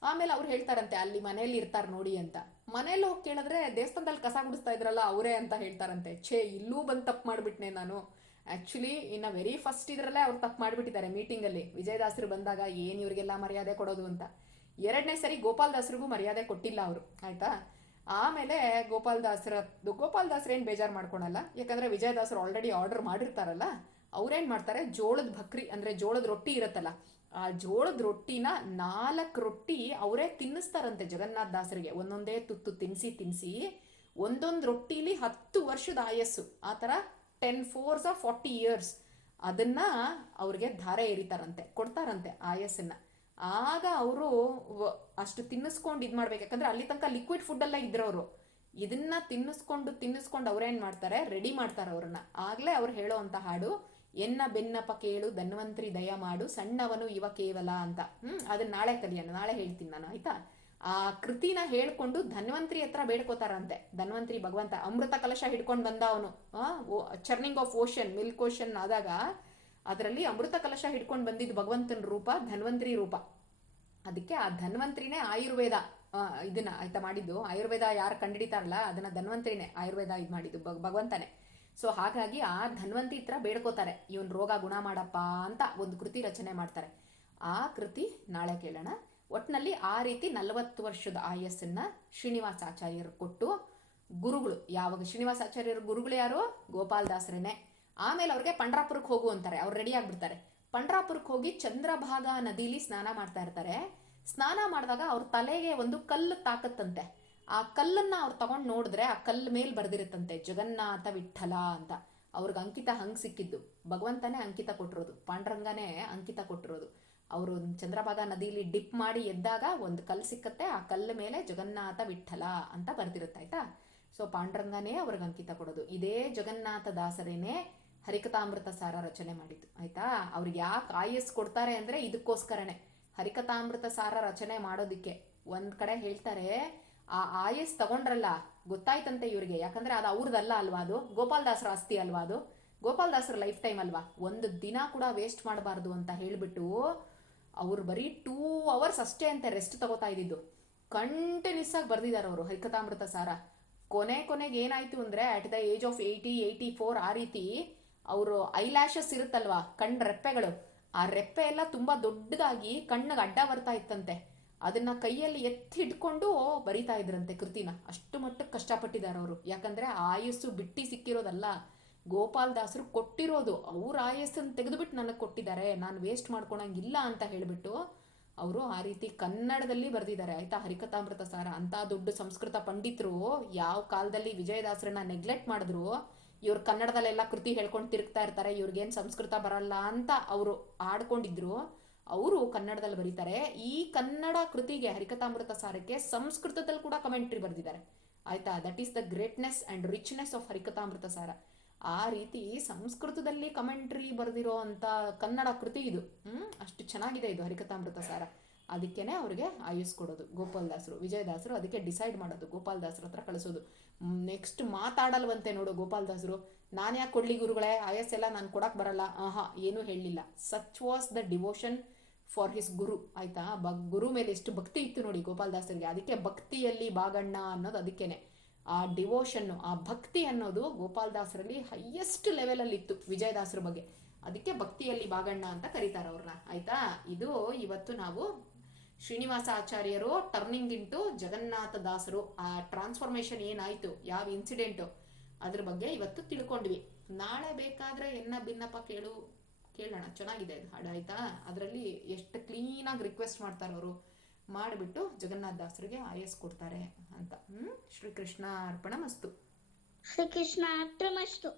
ಆಮೇಲೆ ಅವ್ರು ಹೇಳ್ತಾರಂತೆ ಅಲ್ಲಿ ಮನೇಲಿ ಇರ್ತಾರ ನೋಡಿ ಅಂತ. ಮನೇಲಿ ಹೋಗಿ ಕೇಳಿದ್ರೆ ದೇವಸ್ಥಾನದಲ್ಲಿ ಕಸ ಗುಡಿಸ್ತಾ ಇದ್ರಲ್ಲ ಅವರೇ ಅಂತ ಹೇಳ್ತಾರಂತೆ. ಇಲ್ಲೂ ಬಂದು ತಪ್ಪು ಮಾಡ್ಬಿಟ್ನೆ ನಾನು. ಆಕ್ಚುಲಿ ಇನ್ನ ವೆರಿ ಫಸ್ಟ್ ಇದ್ರಲ್ಲೇ ಅವ್ರು ತಪ್ಪು ಮಾಡ್ಬಿಟ್ಟಿದ್ದಾರೆ ಮೀಟಿಂಗ್ ಅಲ್ಲಿ. ವಿಜಯದಾಸರು ಬಂದಾಗ ಏನ್ ಇವ್ರಿಗೆಲ್ಲ ಮರ್ಯಾದೆ ಕೊಡೋದು ಅಂತ. 2ನೇ ಸರಿ ಗೋಪಾಲದಾಸರಿಗೂ ಮರ್ಯಾದೆ ಕೊಟ್ಟಿಲ್ಲ ಅವರು, ಆಯ್ತಾ. ಆಮೇಲೆ ಗೋಪಾಲದಾಸರು ಏನ್ ಬೇಜಾರು ಮಾಡ್ಕೊಳಲ್ಲ, ಯಾಕಂದ್ರೆ ವಿಜಯದಾಸರು ಆಲ್ರೆಡಿ ಆರ್ಡರ್ ಮಾಡಿರ್ತಾರಲ್ಲ. ಅವ್ರೇನ್ ಮಾಡ್ತಾರೆ, ಜೋಳದ ಭಕ್ರಿ ಅಂದ್ರೆ ಜೋಳದ ರೊಟ್ಟಿ ಇರತ್ತಲ್ಲ, ಆ ಜೋಳದ ರೊಟ್ಟಿನ 4 ರೊಟ್ಟಿ ಅವರೇ ತಿನ್ನಿಸ್ತಾರಂತೆ ಜಗನ್ನಾಥ ದಾಸರಿಗೆ. ಒಂದೊಂದೇ ತುತ್ತು ತಿನ್ಸಿ ಒಂದೊಂದು ರೊಟ್ಟಿಲಿ 10 ವರ್ಷದ ಆಯಸ್ಸು, ಆ ತರ 10 4s 40 years ಅದನ್ನ ಅವ್ರಿಗೆ ಧಾರೆ ಎರಿತಾರಂತೆ, ಕೊಡ್ತಾರಂತೆ ಆಯಸ್ಸನ್ನ. ಆಗ ಅವರು ಅಷ್ಟು ತಿನ್ನಿಸ್ಕೊಂಡು ಇದ್ ಮಾಡ್ಬೇಕು, ಯಾಕಂದ್ರೆ ಅಲ್ಲಿ ತನಕ ಲಿಕ್ವಿಡ್ ಫುಡ್ ಎಲ್ಲ ಇದ್ರವ್ರು. ಇದನ್ನ ತಿನ್ನಿಸ್ಕೊಂಡು ಅವ್ರೇನ್ ಮಾಡ್ತಾರೆ, ರೆಡಿ ಮಾಡ್ತಾರೆ ಅವ್ರನ್ನ. ಆಗ್ಲೇ ಅವ್ರು ಹೇಳೋ ಅಂತ ಹಾಡು, ಎನ್ನ ಬೆನ್ನಪ ಕೇಳು ಧನ್ವಂತ್ರಿ ದಯ ಮಾಡು ಸಣ್ಣವನು ಇವ ಕೇವಲ ಅಂತ. ಅದನ್ನ ನಾಳೆ ಕಲಿಯೋಣ, ನಾಳೆ ಹೇಳ್ತೀನಿ ನಾನು, ಆಯ್ತಾ. ಆ ಕೃತಿನ ಹೇಳ್ಕೊಂಡು ಧನ್ವಂತ್ರಿ ಹತ್ರ ಬೇಡ್ಕೋತಾರಂತೆ. ಧನ್ವಂತ್ರಿ ಭಗವಂತ ಅಮೃತ ಕಲಶ ಹಿಡ್ಕೊಂಡು ಬಂದ ಅವನು, churning of ocean, milk ocean ಆದಾಗ ಅದರಲ್ಲಿ ಅಮೃತ ಕಲಶ ಹಿಡ್ಕೊಂಡು ಬಂದಿದ್ದು ಭಗವಂತನ ರೂಪ ಧನ್ವಂತ್ರಿ ರೂಪ. ಅದಕ್ಕೆ ಆ ಧನ್ವಂತ್ರಿನೇ ಆಯುರ್ವೇದ ಇದನ್ನ ಆಯ್ತಾ ಮಾಡಿದ್ದು. ಆಯುರ್ವೇದ ಯಾರು ಕಂಡಿಡಿತಾರಲ್ಲ ಅದನ್ನ ಧನ್ವಂತ್ರಿನೇ ಆಯುರ್ವೇದ ಇದು ಮಾಡಿದ್ದು, ಭಗವಂತನೇ. ಸೊ ಹಾಗಾಗಿ ಆ ಧನ್ವಂತಿ ಹತ್ರ ಬೇಡ್ಕೋತಾರೆ, ಇವನ್ ರೋಗ ಗುಣ ಮಾಡಪ್ಪ ಅಂತ ಒಂದು ಕೃತಿ ರಚನೆ ಮಾಡ್ತಾರೆ. ಆ ಕೃತಿ ನಾಳೆ ಕೇಳೋಣ. ಒಟ್ಟಿನಲ್ಲಿ ಆ ರೀತಿ 40 ವರ್ಷದ ಆಯಸ್ಸನ್ನ ಶ್ರೀನಿವಾಸಾಚಾರ್ಯರು ಕೊಟ್ಟು, ಗುರುಗಳು ಯಾವಾಗ ಶ್ರೀನಿವಾಸಾಚಾರ್ಯರ ಗುರುಗಳು ಯಾರು? ಗೋಪಾಲದಾಸರೇನೆ. ಆಮೇಲೆ ಅವ್ರಿಗೆ ಪಂಡ್ರಾಪುರಕ್ಕೆ ಹೋಗು ಅಂತಾರೆ, ಅವ್ರು ರೆಡಿ ಆಗ್ಬಿಡ್ತಾರೆ. ಪಂಡ್ರಾಪುರಕ್ಕೆ ಹೋಗಿ ಚಂದ್ರಭಾಗಾ ನದಿಲಿ ಸ್ನಾನ ಮಾಡ್ತಾ ಇರ್ತಾರೆ. ಸ್ನಾನ ಮಾಡಿದಾಗ ಅವ್ರ ತಲೆಗೆ ಒಂದು ಕಲ್ಲು ತಾಕತ್ತಂತೆ. ಆ ಕಲ್ಲನ್ನ ಅವ್ರು ತಗೊಂಡು ನೋಡಿದ್ರೆ ಆ ಕಲ್ಲು ಮೇಲೆ ಬರ್ದಿರುತ್ತಂತೆ ಜಗನ್ನಾಥ ವಿಠಲ ಅಂತ. ಅವ್ರಿಗೆ ಅಂಕಿತ ಹಂಗೆ ಸಿಕ್ಕಿದ್ದು, ಭಗವಂತನೇ ಅಂಕಿತ ಕೊಟ್ಟಿರೋದು, ಪಾಂಡುರಂಗನೇ ಅಂಕಿತ ಕೊಟ್ಟಿರೋದು. ಅವರು ಚಂದ್ರಭಾಗಾ ನದಿಲಿ ಡಿಪ್ ಮಾಡಿ ಎದ್ದಾಗ ಒಂದು ಕಲ್ಲು ಸಿಕ್ಕತ್ತೆ, ಆ ಕಲ್ಲು ಮೇಲೆ ಜಗನ್ನಾಥ ವಿಠಲ ಅಂತ ಬರ್ದಿರುತ್ತೆ, ಆಯ್ತಾ. ಸೊ ಪಾಂಡುರಂಗನೇ ಅವ್ರಿಗೆ ಅಂಕಿತ ಕೊಡೋದು. ಇದೇ ಜಗನ್ನಾಥ ದಾಸರೇನೆ ಹರಿಕಥಾಮೃತ ಸಾರ ರಚನೆ ಮಾಡಿದ್ದು, ಆಯ್ತಾ. ಅವ್ರಿಗೆ ಯಾಕೆ ಆಯಸ್ ಕೊಡ್ತಾರೆ ಅಂದ್ರೆ ಇದಕ್ಕೋಸ್ಕರನೇ, ಹರಿಕಥಾಮೃತ ಸಾರ ರಚನೆ ಮಾಡೋದಿಕ್ಕೆ. ಒಂದ್ ಕಡೆ ಹೇಳ್ತಾರೆ, ಆ ಆಯಸ್ ತಗೊಂಡ್ರಲ್ಲ ಗೊತ್ತಾಯ್ತಂತೆ ಇವ್ರಿಗೆ, ಯಾಕಂದ್ರೆ ಅದು ಅವ್ರದ್ದಲ್ಲ ಅಲ್ವಾ, ಅದು ಗೋಪಾಲದಾಸರ ಆಸ್ತಿ ಅಲ್ವಾ, ಅದು ಗೋಪಾಲದಾಸರ ಲೈಫ್ ಟೈಮ್ ಅಲ್ವಾ, ಒಂದು ದಿನ ಕೂಡ ವೇಸ್ಟ್ ಮಾಡಬಾರ್ದು ಅಂತ ಹೇಳ್ಬಿಟ್ಟು ಅವ್ರು ಬರೀ 2 hours ಅಷ್ಟೇ ಅಂತೆ ರೆಸ್ಟ್ ತಗೋತಾ ಇದ್ದಿದ್ದು. ಕಂಟಿನ್ಯೂಸ್ ಆಗಿ ಬರ್ದಿದ್ದಾರೆ ಅವರು ಹರಿಕಥಾಮೃತ ಸಾರ. ಕೊನೆಗೆ ಏನಾಯ್ತು ಅಂದ್ರೆ ಅಟ್ ದ ಏಜ್ ಆಫ್ 80-84 ಆ ರೀತಿ ಅವರು ಐಲ್ಯಾಶಸ್ ಇರುತ್ತಲ್ವಾ, ಕಣ್ ರೆಪ್ಪೆಗಳು, ಆ ರೆಪ್ಪೆ ಎಲ್ಲ ತುಂಬಾ ದೊಡ್ಡದಾಗಿ ಕಣ್ಣಿಗೆ ಅಡ್ಡ ಬರ್ತಾ ಇತ್ತಂತೆ. ಅದನ್ನ ಕೈಯಲ್ಲಿ ಎತ್ತಿ ಹಿಡ್ಕೊಂಡು ಬರಿತಾ ಇದ್ರಂತೆ ಕೃತಿನ. ಅಷ್ಟು ಮಟ್ಟಕ್ಕೆ ಕಷ್ಟಪಟ್ಟಿದ್ದಾರೆ ಅವರು. ಯಾಕಂದ್ರೆ ಆಯಸ್ಸು ಬಿಟ್ಟಿ ಸಿಕ್ಕಿರೋದಲ್ಲ, ಗೋಪಾಲದಾಸರು ಕೊಟ್ಟಿರೋದು. ಅವ್ರ ಆಯಸ್ಸನ್ನು ತೆಗೆದುಬಿಟ್ಟು ನನಗೆ ಕೊಟ್ಟಿದ್ದಾರೆ, ನಾನು ವೇಸ್ಟ್ ಮಾಡ್ಕೊಳಂಗಿಲ್ಲ ಅಂತ ಹೇಳಿಬಿಟ್ಟು ಅವರು ಆ ರೀತಿ ಕನ್ನಡದಲ್ಲಿ ಬರೆದಿದ್ದಾರೆ, ಆಯ್ತಾ. ಹರಿಕಥಾಮೃತ ಸಾರ ಅಂತ ದೊಡ್ಡ ಸಂಸ್ಕೃತ ಪಂಡಿತರು ಯಾವ ಕಾಲದಲ್ಲಿ ವಿಜಯದಾಸರನ್ನ ನೆಗ್ಲೆಕ್ಟ್ ಮಾಡಿದ್ರು, ಇವ್ರು ಕನ್ನಡದಲ್ಲೆಲ್ಲ ಕೃತಿ ಹೇಳ್ಕೊಂಡು ತಿರುಗ್ತಾ ಇರ್ತಾರೆ, ಇವ್ರಿಗೇನು ಸಂಸ್ಕೃತ ಬರಲ್ಲ ಅಂತ ಅವರು ಆಡ್ಕೊಂಡಿದ್ರು, ಅವರು ಕನ್ನಡದಲ್ಲಿ ಬರೀತಾರೆ. ಈ ಕನ್ನಡ ಕೃತಿಗೆ ಹರಿಕಥಾಮೃತ ಸಾರಕ್ಕೆ ಸಂಸ್ಕೃತದಲ್ಲಿ ಕೂಡ ಕಮೆಂಟ್ರಿ ಬರೆದಿದ್ದಾರೆ, ಆಯ್ತಾ. That is the greatness and richness of Harikathamrita ಸಾರ. ಆ ರೀತಿ ಸಂಸ್ಕೃತದಲ್ಲಿ ಕಮೆಂಟ್ರಿ ಬರೆದಿರೋ ಅಂತ ಕನ್ನಡ ಕೃತಿ ಇದು. ಅಷ್ಟು ಚೆನ್ನಾಗಿದೆ ಇದು ಹರಿಕಥಾಮೃತ ಸಾರ. ಅದಕ್ಕೇನೆ ಅವ್ರಿಗೆ ಆಯುಸ್ ಕೊಡೋದು ಗೋಪಾಲದಾಸರು, ವಿಜಯದಾಸರು. ಅದಕ್ಕೆ ಡಿಸೈಡ್ ಮಾಡೋದು, ಗೋಪಾಲದಾಸರ ಹತ್ರ ಕಳಿಸೋದು. ನೆಕ್ಸ್ಟ್ ಮಾತಾಡಲ್ವಂತೆ ನೋಡು ಗೋಪಾಲದಾಸರು, ನಾನು ಯಾಕೆ ಕೊಡ್ಲಿ ಗುರುಗಳೇ, ಆಯಸ್ಸೆಲ್ಲ ನಾನು ಕೊಡಕ್ ಬರಲ್ಲ, ಏನೂ ಹೇಳಲಿಲ್ಲ. Such was the devotion for his guru, ಆಯ್ತಾ. ಗುರು ಮೇಲೆ ಎಷ್ಟು ಭಕ್ತಿ ಇತ್ತು ನೋಡಿ ಗೋಪಾಲದಾಸರಿಗೆ. ಅದಕ್ಕೆ ಭಕ್ತಿಯಲ್ಲಿ ಬಾಗಣ್ಣ ಅನ್ನೋದು ಅದಕ್ಕೇನೆ. ಆ ಡಿವೋಷನ್ನು, ಆ ಭಕ್ತಿ ಅನ್ನೋದು ಗೋಪಾಲದಾಸರಲ್ಲಿ ಹೈಯೆಸ್ಟ್ ಲೆವೆಲಲ್ಲಿ ಇತ್ತು ವಿಜಯದಾಸರ ಬಗ್ಗೆ. ಅದಕ್ಕೆ ಭಕ್ತಿಯಲ್ಲಿ ಬಾಗಣ್ಣ ಅಂತ ಕರೀತಾರೆ ಅವ್ರನ್ನ, ಆಯ್ತಾ. ಇದು ಇವತ್ತು ನಾವು ಶ್ರೀನಿವಾಸ ಆಚಾರ್ಯರು ಟರ್ನಿಂಗ್ ಇಂಟು ಜಗನ್ನಾಥ ದಾಸರು, ಆ ಟ್ರಾನ್ಸ್ಫಾರ್ಮೇಶನ್ ಏನಾಯ್ತು, ಯಾವ ಇನ್ಸಿಡೆಂಟು, ಅದ್ರ ಬಗ್ಗೆ ಇವತ್ತು ತಿಳ್ಕೊಂಡ್ವಿ. ನಾಳೆ ಬೇಕಾದ್ರೆ ಎನ್ನ ಭಿನ್ನಪ್ಪ ಕೇಳೋಣ, ಚೆನ್ನಾಗಿದೆ ಅದು ಹಾಡು, ಆಯ್ತಾ. ಅದರಲ್ಲಿ ಎಷ್ಟು ಕ್ಲೀನಾಗಿ ರಿಕ್ವೆಸ್ಟ್ ಮಾಡ್ತಾರೆ ಅವರು, ಮಾಡಿಬಿಟ್ಟು ಜಗನ್ನಾಥ ದಾಸರಿಗೆ ಆಯಸ್ ಕೊಡ್ತಾರೆ ಅಂತ. ಶ್ರೀಕೃಷ್ಣ ಅರ್ಪಣ ಮಸ್ತು. ಶ್ರೀಕೃಷ್ಣ ಅರ್ಪಣ ಮಸ್ತು.